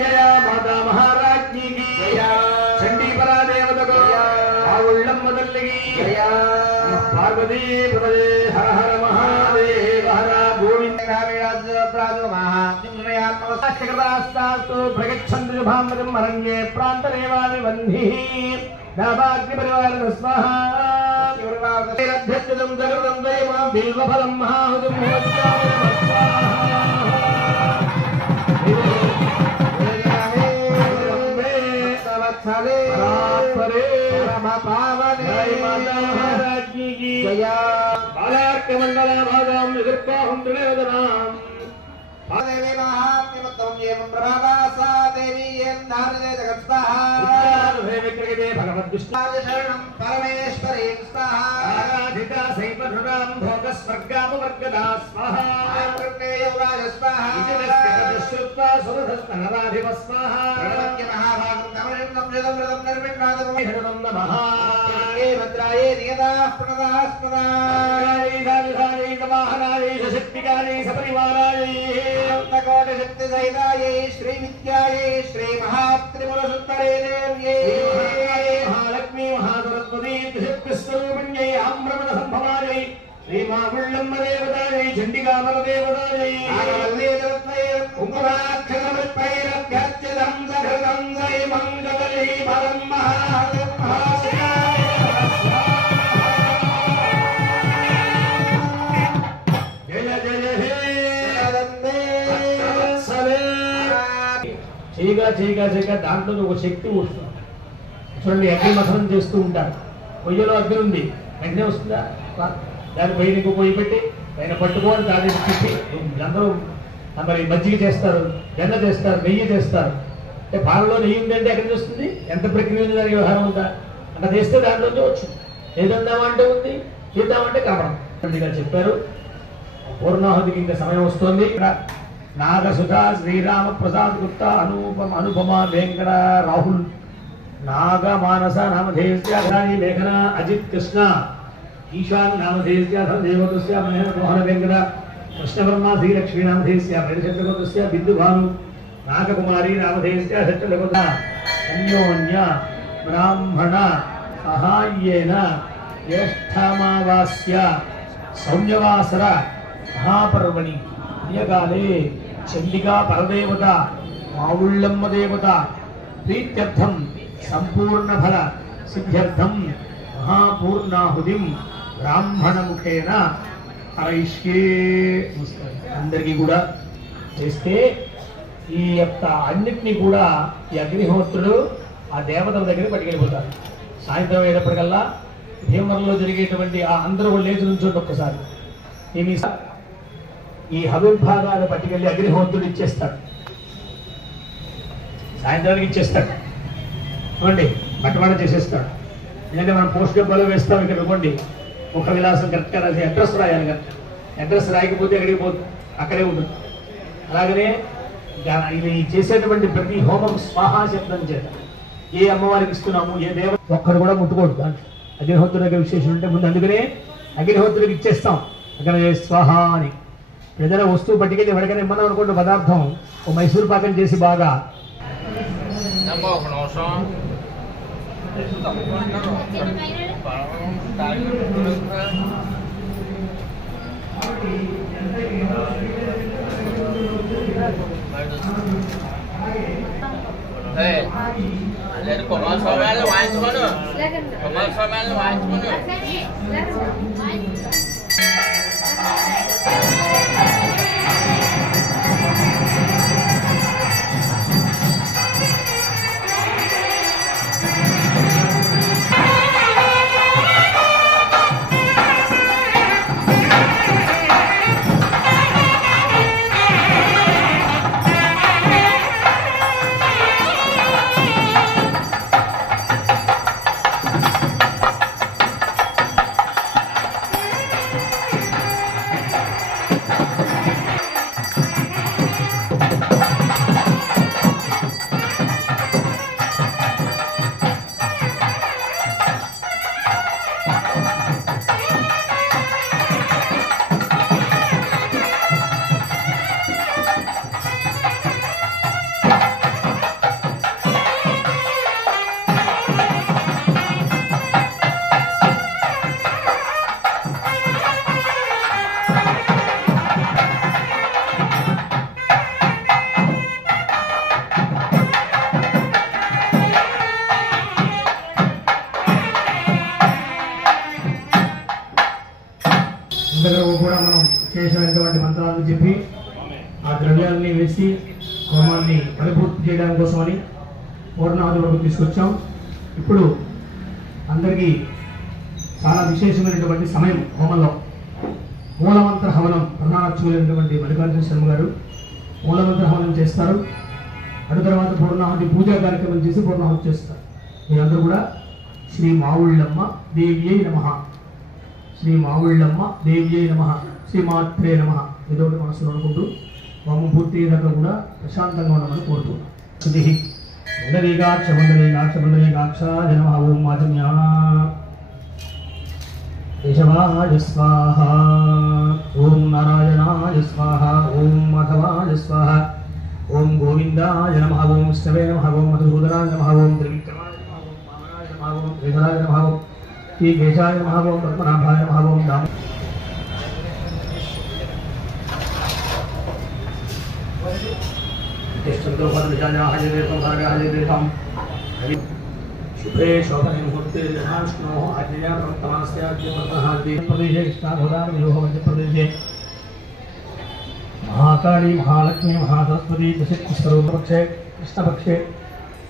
జయ మాతా మహారాజ్ఞికి చండీపరా దేవతకు ఆవుళ్ళమ్మ తల్లికి పార్వతీ పదే హర హర మహాదేవ హర గోవింద ప్రగచ్చంద్రభామృతం అరణ్యే ప్రాంతరేవాణి వంధి దావాగ్ని పరివార స్వాహాభ్యర్థం జగృతం దైవం బిల్వఫలం మహాహుతం బాలార్కమండలాభాగం ఎదుర్కోహం త్రివేదనాం దేవి మహాత్మ్యమత్వం ఏవం ప్రభాసా దేవి యంధారదే జగత్స్వాహా విగ్రహే భగవద్విష్ణుం పరమేశ్వరీ స్వాహా ఆరాధిత సైపధృతాం భోగస్వర్గాపవర్గదా స్వాహా కృష్ణేయవాజ స్వాహా ఇతిశ్రుత్వా సురధస్తనరాధిప స్వాహా ప్రణవన్య మహాభాగం కమలం సంజదం రథం నిర్విఘ్నాదం హృదం నమః ఏ భద్రాయే నియదా ప్రణదాస్పదాయ వాహనాయ శక్తికాయ సపరివారాయ కోటి శక్తి సహితాయై శ్రీ విద్యాయై శ్రీ మహాత్రిపురసుందరే దేవ్యై మహాలక్ష్మీ మహాసరస్వతీ త్రిశక్తిస్వరూపిణ్యై ఆమ్రమణ సంభవాయై శ్రీమాగుళ్ళమ్మ దేవతాయై చండికామల దేవతాయై కుంకుమాక్షరముపైరభ్యర్చితం సహృతం సై మంగళీ పరం జయ జయ హే చేయగా చేయగా చేయగా దాంట్లో ఒక శక్తి వస్తుంది. చూడండి అగ్ని మథనం చేస్తూ ఉంటారు. పొయ్యిలో అగ్ని ఉంది, వెంటనే వస్తుందా? దాని పైన ఇంకో పొయ్యి పెట్టి పైన పట్టుకొని దాన్ని తిప్పి అందరూ మరి మజ్జిగ చేస్తారు, వెన్న చేస్తారు, నెయ్యి చేస్తారు. అంటే పాలలో నెయ్యి ఉందంటే ఎక్కడి నుంచి వస్తుంది? ఎంత ప్రక్రియ ఉంది దానికి వ్యవహారం ఉందా? అట్లా చేస్తే దాంట్లోంచి వచ్చు. ఏదందామంటే ఉంది, చేద్దామంటే కాపడం చెప్పారు. పూర్ణాహుతికి ఇంకా సమయం వస్తుంది. నాగసుధ శ్రీరామ ప్రసాద్ గుప్తా అనుపమ వెంకట రాహుల్ నాగ మానస నామధేయస్య లేఖన అజిత్ కృష్ణ ఈశాన్ నామధేయస్య దేవతస్య మోహన వెంకట కృష్ణవర్మ శ్రీలక్ష్మీ నామధేయస్య పరిషత్గోత్రస్య బిందుభాను నాగకుమారి నామధేయస్య షట్లగోత అన్యోన్య బ్రాహ్మణ సహాయేన జ్యేష్ఠామావాస్య సౌమ్యవాసర మహాపర్వణి ప్రియకాలే చండికా పరదేవత మావుళ్ళమ్మ దేవత ప్రీత్యర్థం సంపూర్ణ ఫల సిద్ధ్యర్థం మహాపూర్ణాహుతిం బ్రాహ్మణ ముఖేన హరైష్యే. అందరికీ కూడా చేస్తే ఈ యొక్క అన్నిటినీ కూడా ఈ అగ్నిహోత్రుడు ఆ దేవతల దగ్గర పట్టుకెళ్ళిపోతారు. సాయంత్రం అయ్యేటప్పటికల్లా భీమవరంలో జరిగేటువంటి ఆ అందరూ లేచి నుంచోండి ఒక్కసారి. ఈ హవిర్భాగాలు పట్టుకెళ్ళి అగ్నిహోత్రుడు ఇచ్చేస్తాడు, సాయంత్రానికి ఇచ్చేస్తాడు. చూడండి బట్టబడ చేసేస్తాడు. ఎందుకంటే మనం పోస్ట్ డబ్బాలో వేస్తాం. ఇక్కడ ఇవ్వండి ముఖ విలాసం కరెక్ట్గా రాసి అడ్రస్ రాయాలి. కరెక్ట్ అడ్రస్ రాయకపోతే ఎక్కడికి పోతుంది, అక్కడే ఉంటుంది. అలాగనే ఇది చేసేటువంటి ప్రతి హోమం స్వాహా శబ్దం చేత ఏ అమ్మవారికి ఇస్తున్నాము, ఏ దేవ ఒక్కరు కూడా ముట్టుకోడు. దాంట్లో అగ్నిహోత్రుడి దగ్గర విశేషం ఉంటే ముందు అందుకనే అగ్నిహోత్రుడికి ఇచ్చేస్తాం అక్కడ స్వాహ అని. ఏదైనా వస్తువు పట్టుకెళ్ళి ఎవరికైనా ఇమ్మన్నాం అనుకోండి పదార్థం, ఓ మైసూర్ పాకం చేసి బాగా Dari komal soal wine mana? Komal soal wine mana? కూడా మనం చేసినటువంటి మంత్రాలను చెప్పి ఆ ద్రవ్యాలని వేసి హోమాన్ని పరిపూర్తి చేయడం కోసమని పూర్ణాహుతి వరకు తీసుకొచ్చాం. ఇప్పుడు అందరికీ చాలా విశేషమైనటువంటి సమయం హోమంలో మూలమంత్ర హవనం ప్రధానార్చకులైనటువంటి మల్లికార్జున శర్మ గారు మూలమంత్ర హవనం చేస్తారు. అటు తర్వాత పూర్ణాహుతి పూజా కార్యక్రమం చేసి పూర్ణాహుతి చేస్తారు. మీరందరూ కూడా శ్రీ మావుళ్ళమ్మ దేవ్యై నమః, శ్రీ మావుళ్ళమ్మ దేవ్యై నమః, శ్రీమాత్రే నమః ఏదో ఒకటి మనసులో అనుకుంటూ హోమం పూర్తి అయ్యేదాకా కూడా ప్రశాంతంగా ఉండమని కోరుతున్నాం. శుద్ధి మండలీకాక్ష మండలీకాక్ష మండలీకాక్షాయ నమః. ఓం మాజన్యా కేశవాయ స్వాహ, ఓం నారాయణాయ స్వాహ, ఓం మాధవాయ స్వాహ, ఓం గోవిందాయ నమః, ఓం విష్ణవే నమః, ఓం మధుసూదనాయ నమః, ఓం త్రివిక్రమాయ నమః, ఓం వామనాయ నమః, ఓం శ్రీధరాయ నమః, ఓం శ్రీకేశాయ నమః, ఓం పద్మనాభాయ నమః, ఓం దామ शुभे शोभने मुहूर्ते जहाष्णो आज्ञया प्रदेशे कृष्णाधोदानदेशे महाकाली महालक्ष्मी महासरस्वती दशस्वरूपपक्षे कृष्णपक्षे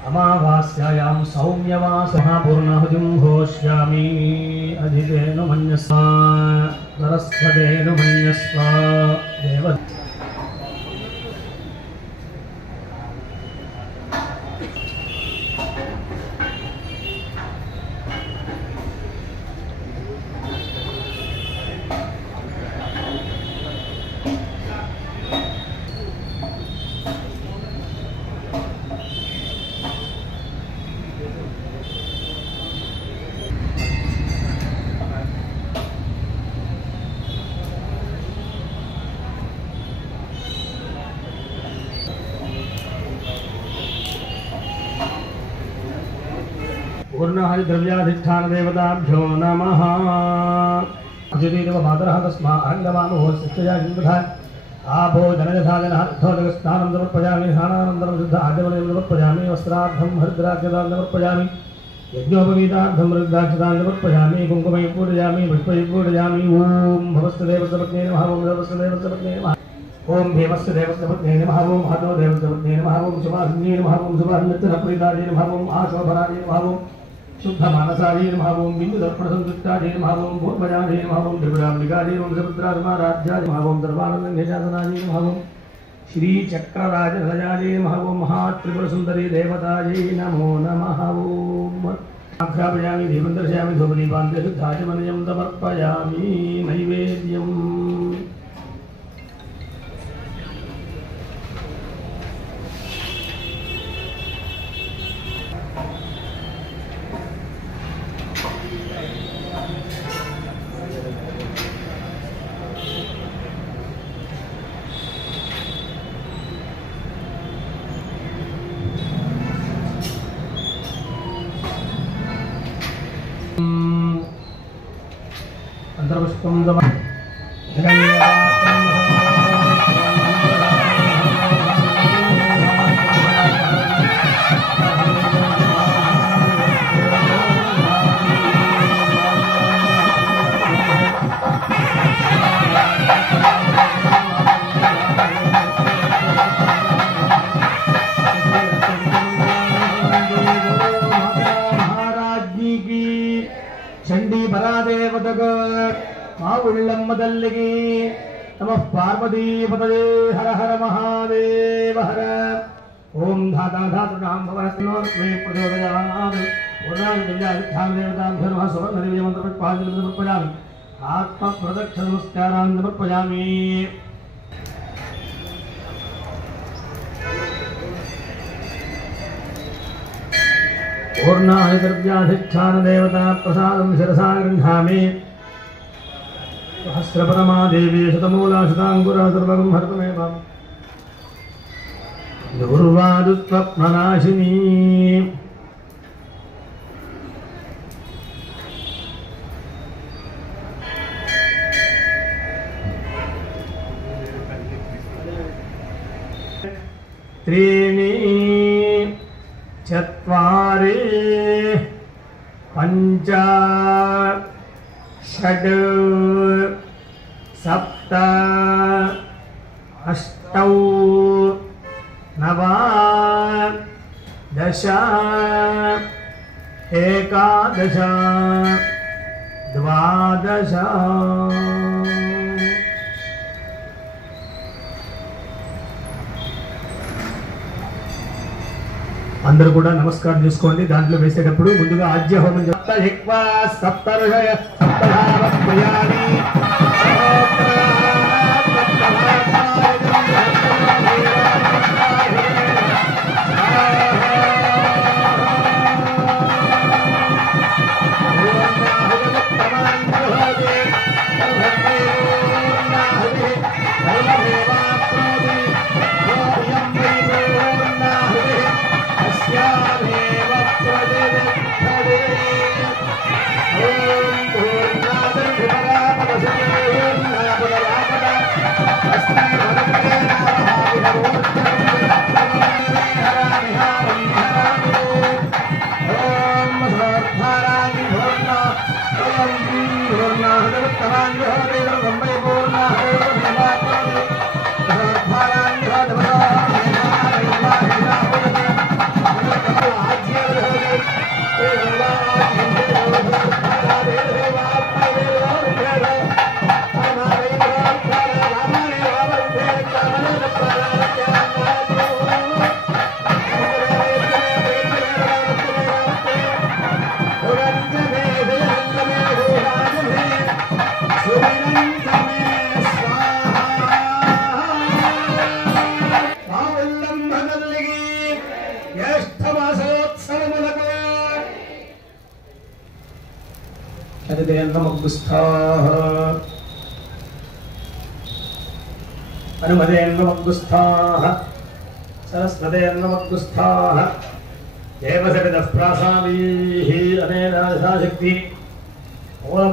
अमावास्यायां सौम्यवास महापूर्णाहुतिं घोष्यामि. अधितेनु मन्यस्व सरस्वतेनु मन्यस्व देव पूर्णाहरि द्रव्याधिष्ठान देवताभ्यो नमः. अजुदेव मातरः तस्मा अरङ्गवामो शिक्षया जिन्दधा आपो जनयथा जनः उद्धोदकस्नानं समर्पयामि. स्नानानन्तरं शुद्ध आद्यवलयं समर्पयामि. वस्त्रार्थं हरिद्राक्षतां समर्पयामि. यज्ञोपवीतार्थं हरिद्राक्षतां समर्पयामि. कुङ्कुमैः पूजयामि, पुष्पैः पूजयामि. ॐ भवस्य देवस्य पत्न्यै नमः, ॐ देवस्य देवस्य पत्न्यै नमः, ॐ देवस्य देवस्य पत्न्यै नमः, ॐ हतो देवस्य पत्न्यै नमः, ॐ शुभासिन्यै नमः, ॐ शुभान्यत्तरप्रीतायै नमः, ॐ आशोभरायै नमः, ॐ शुद्धमानसायै नमः, ॐ बिन्दुदर्पणसंयुक्तायै नमः, ॐ भूर्भजायै नमः, ॐ त्रिपुराम्बिकायै नमः, सुभद्रात्माराध्यायै नमः, ॐ सर्वानन्दनिशासनायै नमः, ॐ श्रीचक्रराजधजायै नमः, ॐ महात्रिपुरसुन्दरी देवतायै नमो नमः. ॐ आघ्रापयामि, दीपं दर्शयामि, धूपदीपान्ते शुद्धाचमनीयं समर्पयामि. नैवेद्यम् अंतर्पुष्पं चंडी परादेवतक माउल्लम्मदल्लिगे नमः पार्वतीपतये हर हर महादेव हर ओम धाता धातुनां भवनस्मै प्रचोदयात् पूर्णादिव्याधिष्ठान देवताभ्यो नमः सुवर्णदेवी मन्त्रपुष्पाञ्जलिं समर्पयामि आत्मप्रदक्षिणनमस्कारान् समर्पयामि पूर्णादिव्याधिष्ठान देवता प्रसादं शिरसा गृह्णामि सहस्रपरमा देवी शतमूला शताङ्कुरा सर्वगं हर्तमेव दुर्वादुस्वप्ननाशिनी त्रीणि चत्वारि पञ्च षड् सप्त अष्टौ नव दश एकादश द्वादश అందరూ కూడా నమస్కారం చేసుకోండి. దాంట్లో వేసేటప్పుడు ముందుగా ఆజ్య హోమం సప్తహిక్వా సప్తర్షయ సప్తధావత్మయాని హనుమదేర్నమగ్గుస్థాః సరస్వతేర్నమగ్గుస్థాః దేవసవిదః ప్రాసాదీః అనేనాశక్తి ఓం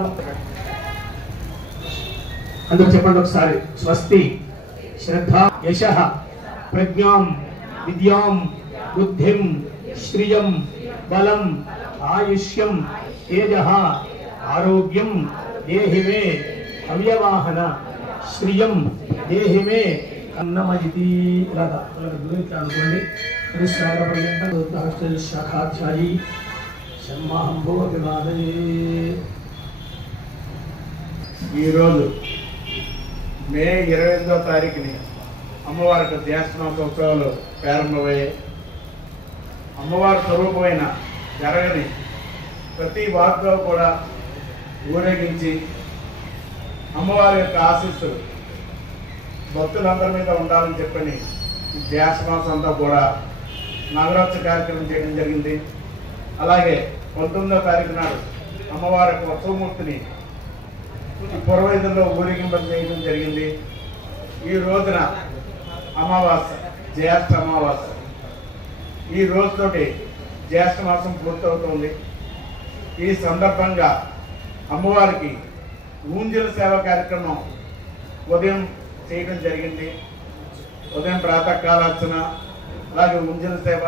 అందరూ చెప్పండి ఒకసారి. స్వస్తి శ్రద్ధ యశః ప్రజ్ఞాం విద్యాం బుద్ధిం శ్రియం బలం ఆయుష్యం తేజః ఆరోగ్యం దేహి మే అవ్యవాహన శ్రియం దేహి మే అన్నమయితి. ఇలాగా గురించి అనుకోండి. శాఖాధ్యాయి షణ్మాహంభోభివాదయే. ఈరోజు మే 28వ తారీఖుని అమ్మవారికి ధ్యాసనోత్సవాలు ప్రారంభమయ్యాయి. అమ్మవారి స్వరూపమైన జరగని ప్రతి వార్తలో కూడా ఊరేగించి అమ్మవారి యొక్క ఆశీస్సులు భక్తులందరి మీద ఉండాలని చెప్పని ఈ ధ్యాసమాసం అంతా కూడా నగరోత్సవ కార్యక్రమం చేయడం జరిగింది. అలాగే 19వ తారీఖు నాడు అమ్మవారి యొక్క ఉత్సవమూర్తిని పురవైదుల్లో ఊరేగింప చేయడం జరిగింది. ఈ రోజున అమావాస్య, జ్యేష్ఠ అమావాస్య. ఈ రోజుతోటి జ్యేష్ఠ మాసం పూర్తవుతుంది. ఈ సందర్భంగా అమ్మవారికి ఊంజల సేవ కార్యక్రమం ఉదయం చేయడం జరిగింది. ఉదయం ప్రాతకాలార్చన, అలాగే ఊంజల సేవ,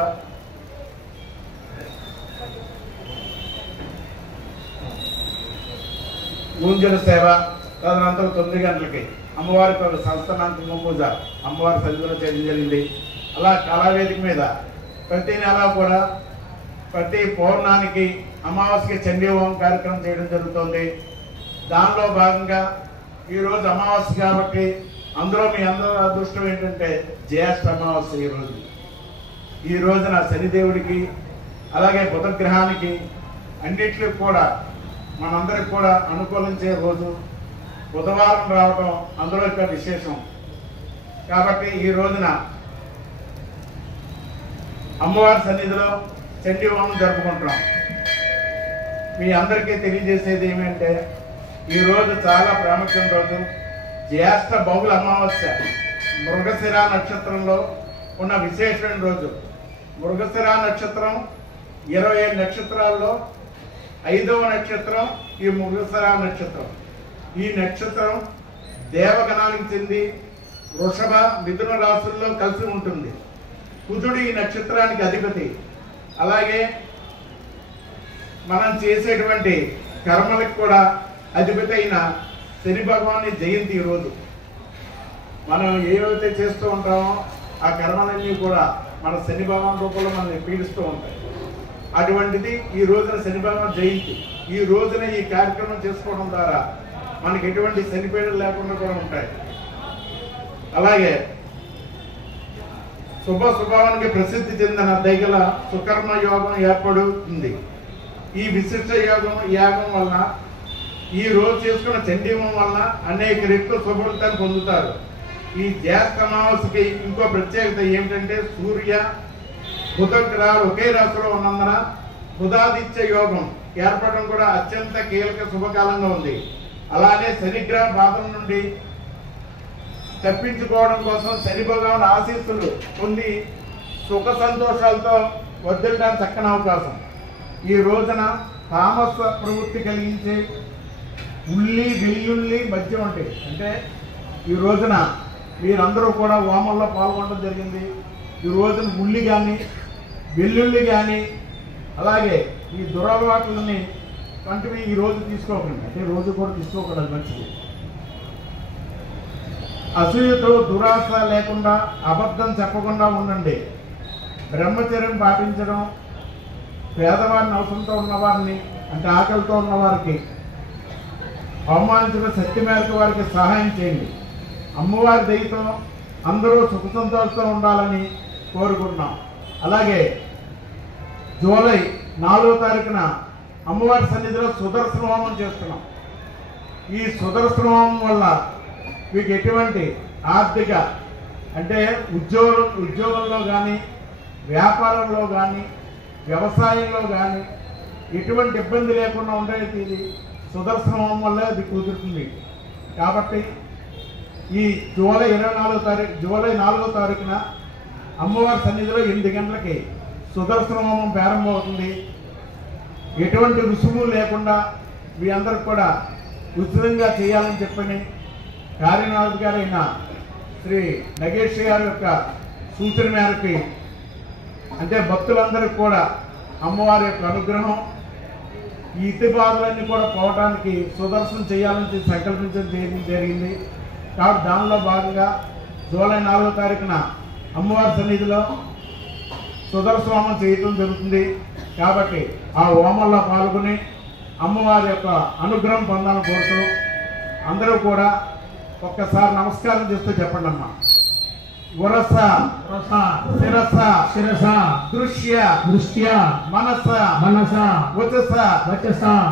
తదనంతరం 9 గంటలకి అమ్మవారికి ఒక సంస్థానానికి పూజ అమ్మవారి సన్నిధిలో చేయడం జరిగింది. అలా కళావేదిక మీద ప్రతి నెల కూడా ప్రతి పౌర్ణానికి అమావాస్యకి చండీ హోమం కార్యక్రమం చేయడం జరుగుతుంది. దానిలో భాగంగా ఈరోజు అమావాస్య కాబట్టి అందులో మీ అందరూ అదృష్టం ఏంటంటే జ్యేష్ఠ అమావాస్య. ఈ రోజున శనిదేవుడికి అలాగే బుధగ్రహానికి అన్నిటికీ కూడా మనందరికి కూడా అనుకూలించే రోజు బుధవారం రావడం అందులో యొక్క విశేషం. కాబట్టి ఈ రోజున అమ్మవారి సన్నిధిలో చండీ హోమం జరుపుకుంటున్నాం. మీ అందరికీ తెలియజేసేది ఏమంటే ఈరోజు చాలా ప్రాముఖ్యం రోజు. జ్యేష్ఠ బహుళ అమావాస్య మృగశిర నక్షత్రంలో ఉన్న విశేషమైన రోజు. మృగశిర నక్షత్రం 27 నక్షత్రాల్లో 5వ నక్షత్రం ఈ మృగశిర నక్షత్రం. ఈ నక్షత్రం దేవగణానికి చెంది వృషభ మిథున రాశుల్లో కలిసి ఉంటుంది. కుజుడు ఈ నక్షత్రానికి అధిపతి. అలాగే మనం చేసేటువంటి కర్మలకు కూడా అధిపతి అయిన శని భగవాని జయంతి ఈరోజు. మనం ఏవైతే చేస్తూ ఉంటామో ఆ కర్మలన్నీ కూడా మన శని భగవాన్ రూపంలో మనల్ని పీడిస్తూ ఉంటాయి. అటువంటిది ఈ రోజున శని భగవాన్ జయంతి. ఈ రోజున ఈ కార్యక్రమం చేసుకోవడం ద్వారా మనకి ఎటువంటి శనిపీడలు లేకుండా కూడా ఉంటాయి. అలాగే శుభానికి ప్రసిద్ధి చెందిన దైగల సుకర్మ యోగం ఏర్పడుతుంది. ఈ విశిష్ట యాగం వలన ఈ రోజు చేసుకున్న చండీ హోమం వలన అనేక రెట్లు శుభఫలితాన్ని పొందుతారు. ఈ జ్యేష్ఠ అమావాస్యకి ఇంకో ప్రత్యేకత ఏమిటంటే సూర్య బుధ గ్రహాలు ఒకే రాశిలో ఉన్నందున బుధాదిత్య యోగం ఏర్పడడం కూడా అత్యంత కీలక శుభకాలంగా ఉంది. అలానే శనిగ్రహ బాధల నుండి తప్పించుకోవడం కోసం శని భగవాన్ ఆశీస్సులు పొంది సుఖ సంతోషాలతో వర్ధిల్లడానికి చక్కని అవకాశం. ఈ రోజున తామస ప్రవృత్తి కలిగించే ఉల్లి వెల్లుల్లి మధ్య ఉంటాయి. అంటే ఈ రోజున మీరందరూ కూడా హోమంలో పాల్గొనడం జరిగింది. ఈ రోజున ఉల్లి కానీ వెల్లుల్లి కానీ అలాగే ఈ దురలవాట్లని వంటివి ఈ రోజు తీసుకోకండి. అంటే రోజు కూడా తీసుకోకూడదు, మంచిది. అసూయతో దురాశ లేకుండా అబద్ధం చెప్పకుండా ఉండండి. బ్రహ్మచర్యం పాటించడం, పేదవారిని అవసరంతో ఉన్నవారిని అంటే ఆకలితో ఉన్నవారికి అవమానించిన శక్తి మేరకు వారికి సహాయం చేయండి. అమ్మవారి దయతో అందరూ సుఖ సంతోషంతో ఉండాలని కోరుకుంటున్నాం. అలాగే జూలై 4వ తారీఖున అమ్మవారి సన్నిధిలో సుదర్శన హోమం చేస్తున్నాం. ఈ సుదర్శన హోమం వల్ల మీకు ఎటువంటి ఆర్థిక అంటే ఉద్యోగంలో కానీ వ్యాపారంలో కానీ వ్యవసాయంలో కానీ ఎటువంటి ఇబ్బంది లేకుండా ఉండేది ఇది సుదర్శన హోమం వల్ల అది కుదురుతుంది. కాబట్టి ఈ జూలై 4వ తారీఖున అమ్మవారి సన్నిధిలో 8 గంటలకి సుదర్శన హోమం ప్రారంభమవుతుంది. ఎటువంటి రుసుము లేకుండా మీ అందరికి కూడా ఉచితంగా చేయాలని చెప్పని కార్యనాధికారైన శ్రీ నగేష్ గారి యొక్క సూచన మేరకు అంటే భక్తులందరికీ కూడా అమ్మవారి యొక్క అనుగ్రహం ఈ ఇతి బాధలన్నీ కూడా పోవటానికి సుదర్శనం చేయాలని సంకల్పించడం జరిగింది. కాబట్టి దానిలో భాగంగా జూలై 4వ తారీఖున అమ్మవారి సన్నిధిలో సుదర్శన హోమం చేయటం జరుగుతుంది. కాబట్టి ఆ హోమంలో పాల్గొని అమ్మవారి యొక్క అనుగ్రహం పొందాలని కోరుతూ అందరూ కూడా ఒక్కసారి నమస్కారం చేస్తూ చెప్పండి అమ్మా. వరస శిరస దృశ్య మనస వచస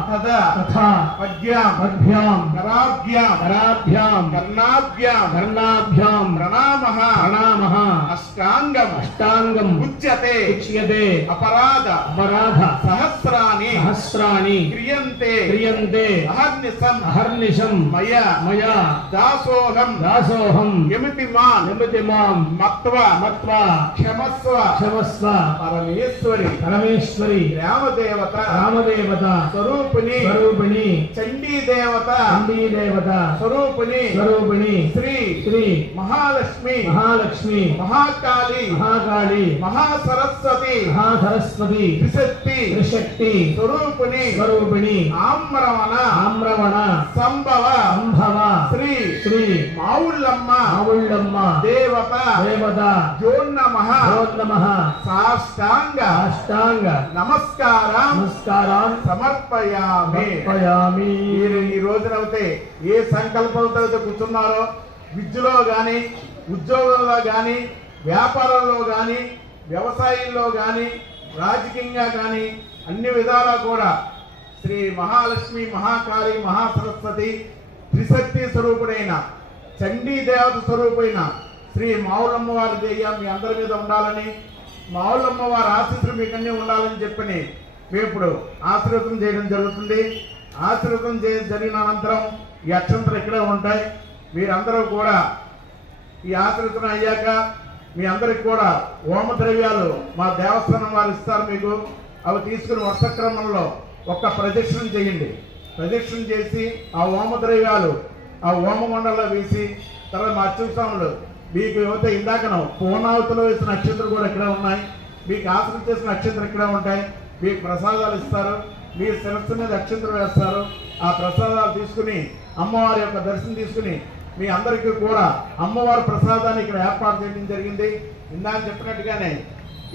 తథా పద్భ్యాం కరాభ్యాం కర్ణాభ్యాం ప్రణామః అష్టాంగం ఉచ్యతే అపరాధ సహస్రాణి క్రియంతే అహర్నిశం మయా దాసోహం యమితి మాన్ మాం మత్వా మత్వా క్షమస్వ క్షమస్వ పరమేశ్వరి పరమేశ్వరి రామదేవత రామదేవత స్వరూపిణి స్వరూపిణి చండీ దేవత చండీ దేవత స్వరూపిణి స్వరూపిణి శ్రీ శ్రీ మహాలక్ష్మి మహాలక్ష్మి మహాకాళి మహాకాళి మహాసరస్వతి మహాసరస్వతి త్రిశక్తి త్రిశక్తి స్వరూపిణి స్వరూపిణి ఆమ్రవణ ఆమ్రవణ సంభవ సంభవ శ్రీ శ్రీ మావుళ్ళమ్మ మావుళ్ళమ్మ దేవత దేవత జోన్నమః నమః సాష్టాంగ అష్టాంగ నమస్కారం నమస్కారం సమర్పయామి. సమర్పయామి. మీరు ఈ రోజునైతే ఏ సంకల్పంతో అయితే కూర్చున్నారో విద్యలో గాని ఉద్యోగంలో గాని వ్యాపారంలో గాని వ్యవసాయంలో గాని రాజకీయంగా గాని అన్ని విధాలా కూడా శ్రీ మహాలక్ష్మి మహాకాళి మహాసరస్వతి త్రిశక్తి స్వరూపుడైన చండీ దేవత స్వరూపైన శ్రీ మావులమ్మ వారి దయ మీ అందరి మీద ఉండాలని, మావులమ్మ వారి ఆశీస్సులు మీకు అన్నీ ఉండాలని చెప్పని మేము ఇప్పుడు ఆశీర్వదం చేయడం జరుగుతుంది. ఆశీర్వదం జరిగిన అనంతరం ఈ అక్షంతలు ఇక్కడే ఉంటాయి. మీరందరూ కూడా ఈ ఆశీర్వదం అయ్యాక మీ అందరికి కూడా హోమ ద్రవ్యాలు మా దేవస్థానం వారు ఇస్తారు. మీకు అవి తీసుకుని వరుస క్రమంలో ఒక్క ప్రదక్షిణ చేయండి. ప్రదక్షిణ చేసి ఆ హోమ ద్రవ్యాలు ఆ హోమగుండంలో వేసి తర్వాత మా అత్యుత్సవంలో మీకు యువత ఇందాకను పూర్ణావతిలో వేసిన నక్షత్రాలు కూడా ఇక్కడే ఉన్నాయి. మీకు ఆశ్రయం చేసిన నక్షత్రం ఇక్కడే ఉంటాయి. మీకు ప్రసాదాలు ఇస్తారు. మీ శిరస్సు మీద నక్షత్రం వేస్తారు. ఆ ప్రసాదాలు తీసుకుని అమ్మవారి యొక్క దర్శనం తీసుకుని మీ అందరికీ కూడా అమ్మవారి ప్రసాదాన్ని ఇక్కడ ఏర్పాటు చేయడం జరిగింది. ఇందాక చెప్పినట్టుగానే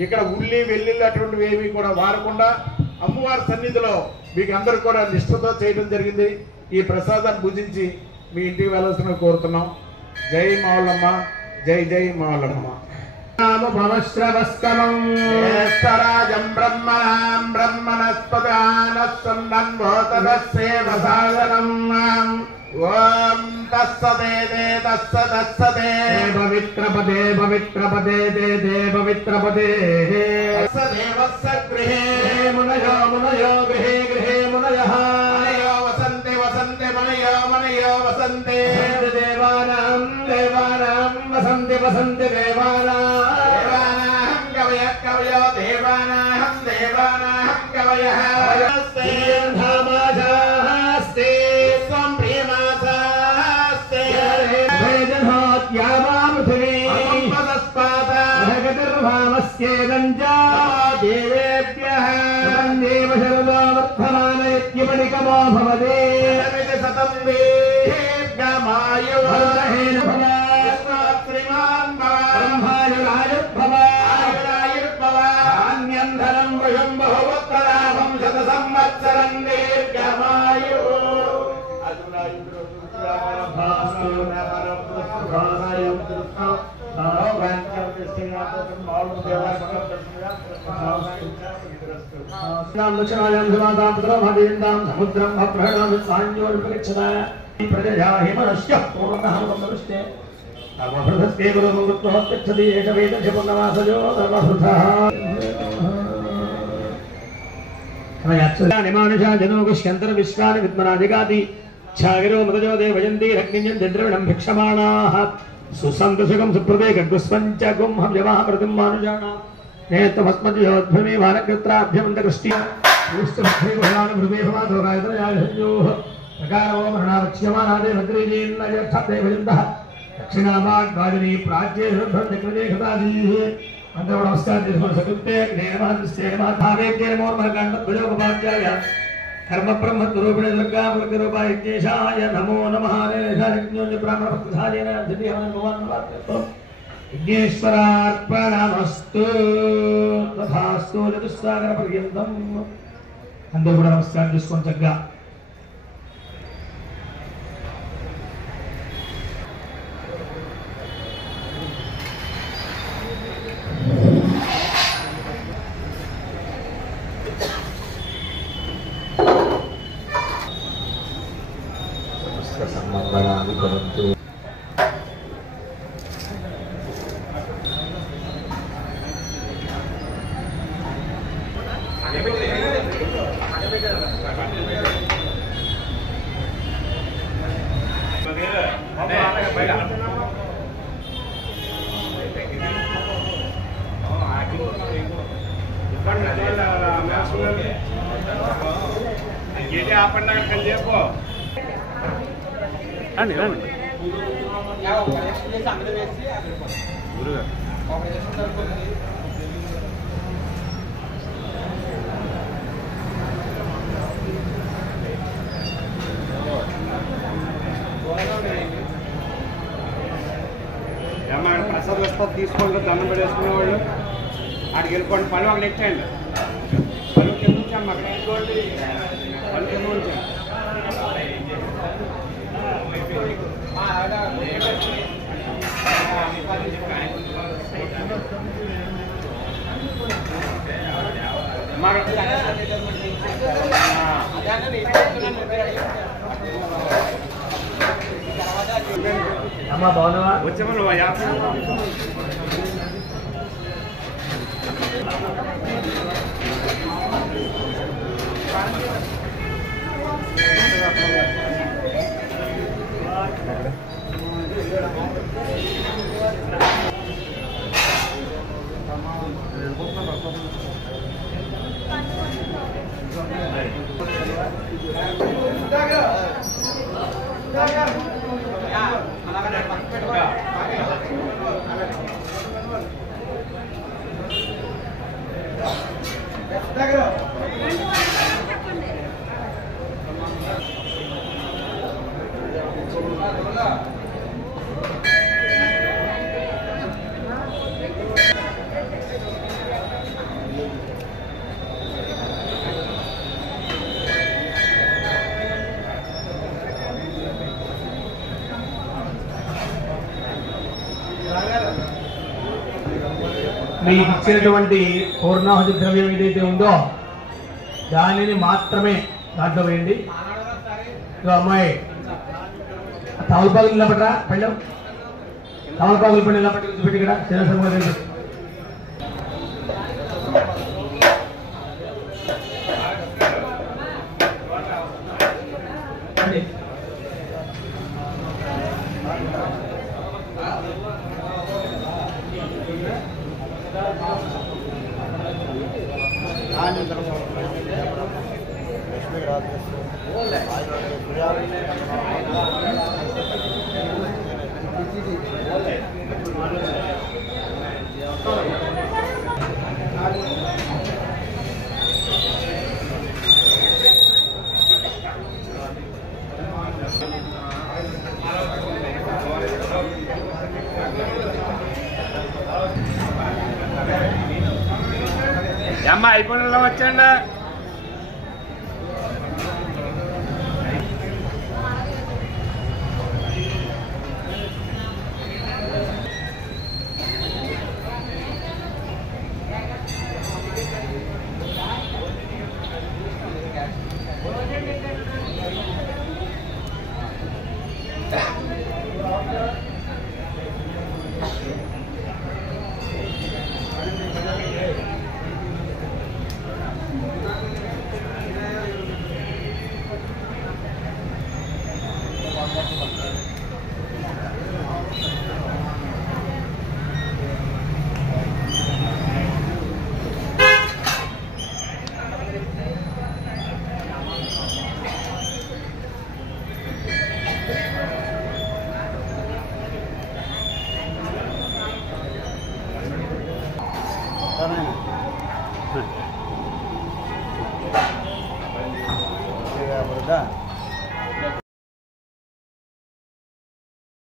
ఇక్కడ ఉల్లి వెల్లుల్లి అటువంటివి ఏవి కూడా వాడకుండా అమ్మవారి సన్నిధిలో మీకు అందరూ కూడా నిష్ఠతో చేయడం జరిగింది. ఈ ప్రసాదాన్ని భుజించి మీ ఇంటికి వెళ్ళాల్సిన కోరుతున్నాం. జై మావులమ్మ, జై జై మావులమ్మ. జ్యేష్ఠరాజం బ్రహ్మణాం బ్రహ్మణస్పదానస్సన్నన్మోతదస్సేవసాదనం. ఓం తస్సదే తస్సదే పవిత్రపదే పవిత్రపదే దే పవిత్రపదే తస్సదేవస్స గృహే మునయో మునయో గృహే గృహే మునయః మనయో వసంతే వసంతే మనయో వసంతే దేవానాం దేవానాం వసంతి వసంతి దేవానాం కవయ కవయో దేవానాం కవయః ధామాజాస్తే త్వం ప్రియమాసాస్తే వేదనాత్యామాపృథివీ సంపదస్పాద జగతిర్భామస్యేదం చ దేవేభ్యః దేవ శరదో వర్ధమానయత్యమణికమో భవదే సతం దీర్ఘమాయు భవదహేన భవ శ్రీమాన్ బ్రహ్మాయురాయుర్భవ ఆయుర్భవ ధాన్యంధనం వయం బహువత్తరాభం శత సంవత్సరం దీర్ఘమాయు సముద్రం ప్రజా హిమనశ్య పూర్ణహృష్టే ధర్మభృతస్కే గురుముత్వచ్చతి ఏష వేదస్య పునవాసజో ధర్మభృతః నిమానుషా జనోగుష్యంతర విశ్వాని విద్మనాధిగాతి ఛాగిరో మృతజో దేవయంతి రగ్నింజం చంద్రవిణం భిక్షమాణాః సుసంతసుఖం సుప్రదే గగ్గుస్వంచ గుంహం యమః ప్రతిం మానుషాణాం నేత్వమస్మద్యోద్భూమి వానకృత్రాభ్యమంతకృష్టి భృదేభవాదోగాయతయాయోః ప్రకారో మరణావక్ష్యమానాదే భద్రీజీన్నయక్షదేవయంతః దక్షిణామాగ్వాదిని ప్రాచ్యే చక్రదే కృతాదీః అందరూ నమస్కారం చేసుకుని సకృత్తే జ్ఞేనమహంస్తే మాధావేత్యే నమో నమః కర్మ బ్రహ్మ స్వరూపిణి దుర్గా మృగరూపాయ నమో నమః విఘ్నేశ్వరార్పణమస్తు తథాస్తు చతుస్సాగర పర్యంతం. అందరూ కూడా నమస్కారం చేసుకోండి చక్కగా. సంబంధాన్ని కొరకు రండి రండి ప్రసాద్ వస్తా తీసుకోండి దండం పెట్టేసుకునేవాళ్ళు అక్కడికి వెళ్ళిపోండి పని ఒకటి ఎక్కండి పని కింద ఉంచాము అక్కడ పని కింద ఉంచాము అమ్మా బాగున్నావా? వచ్చామా నువ్వు యాభై మీకు ఇచ్చినటువంటి పూర్ణాహుతి ద్రవ్యం ఏదైతే ఉందో దానిని మాత్రమే దాంట్లో వేయండి. అమ్మాయి తమలపాకులు నిలబడరా పెళ్ళం తమలపాకులు పడి నిలబడి కూర్చోబెట్టి ఇక్కడ చిన్న అమ్మ అయిపోయిన వచ్చండి. Berda.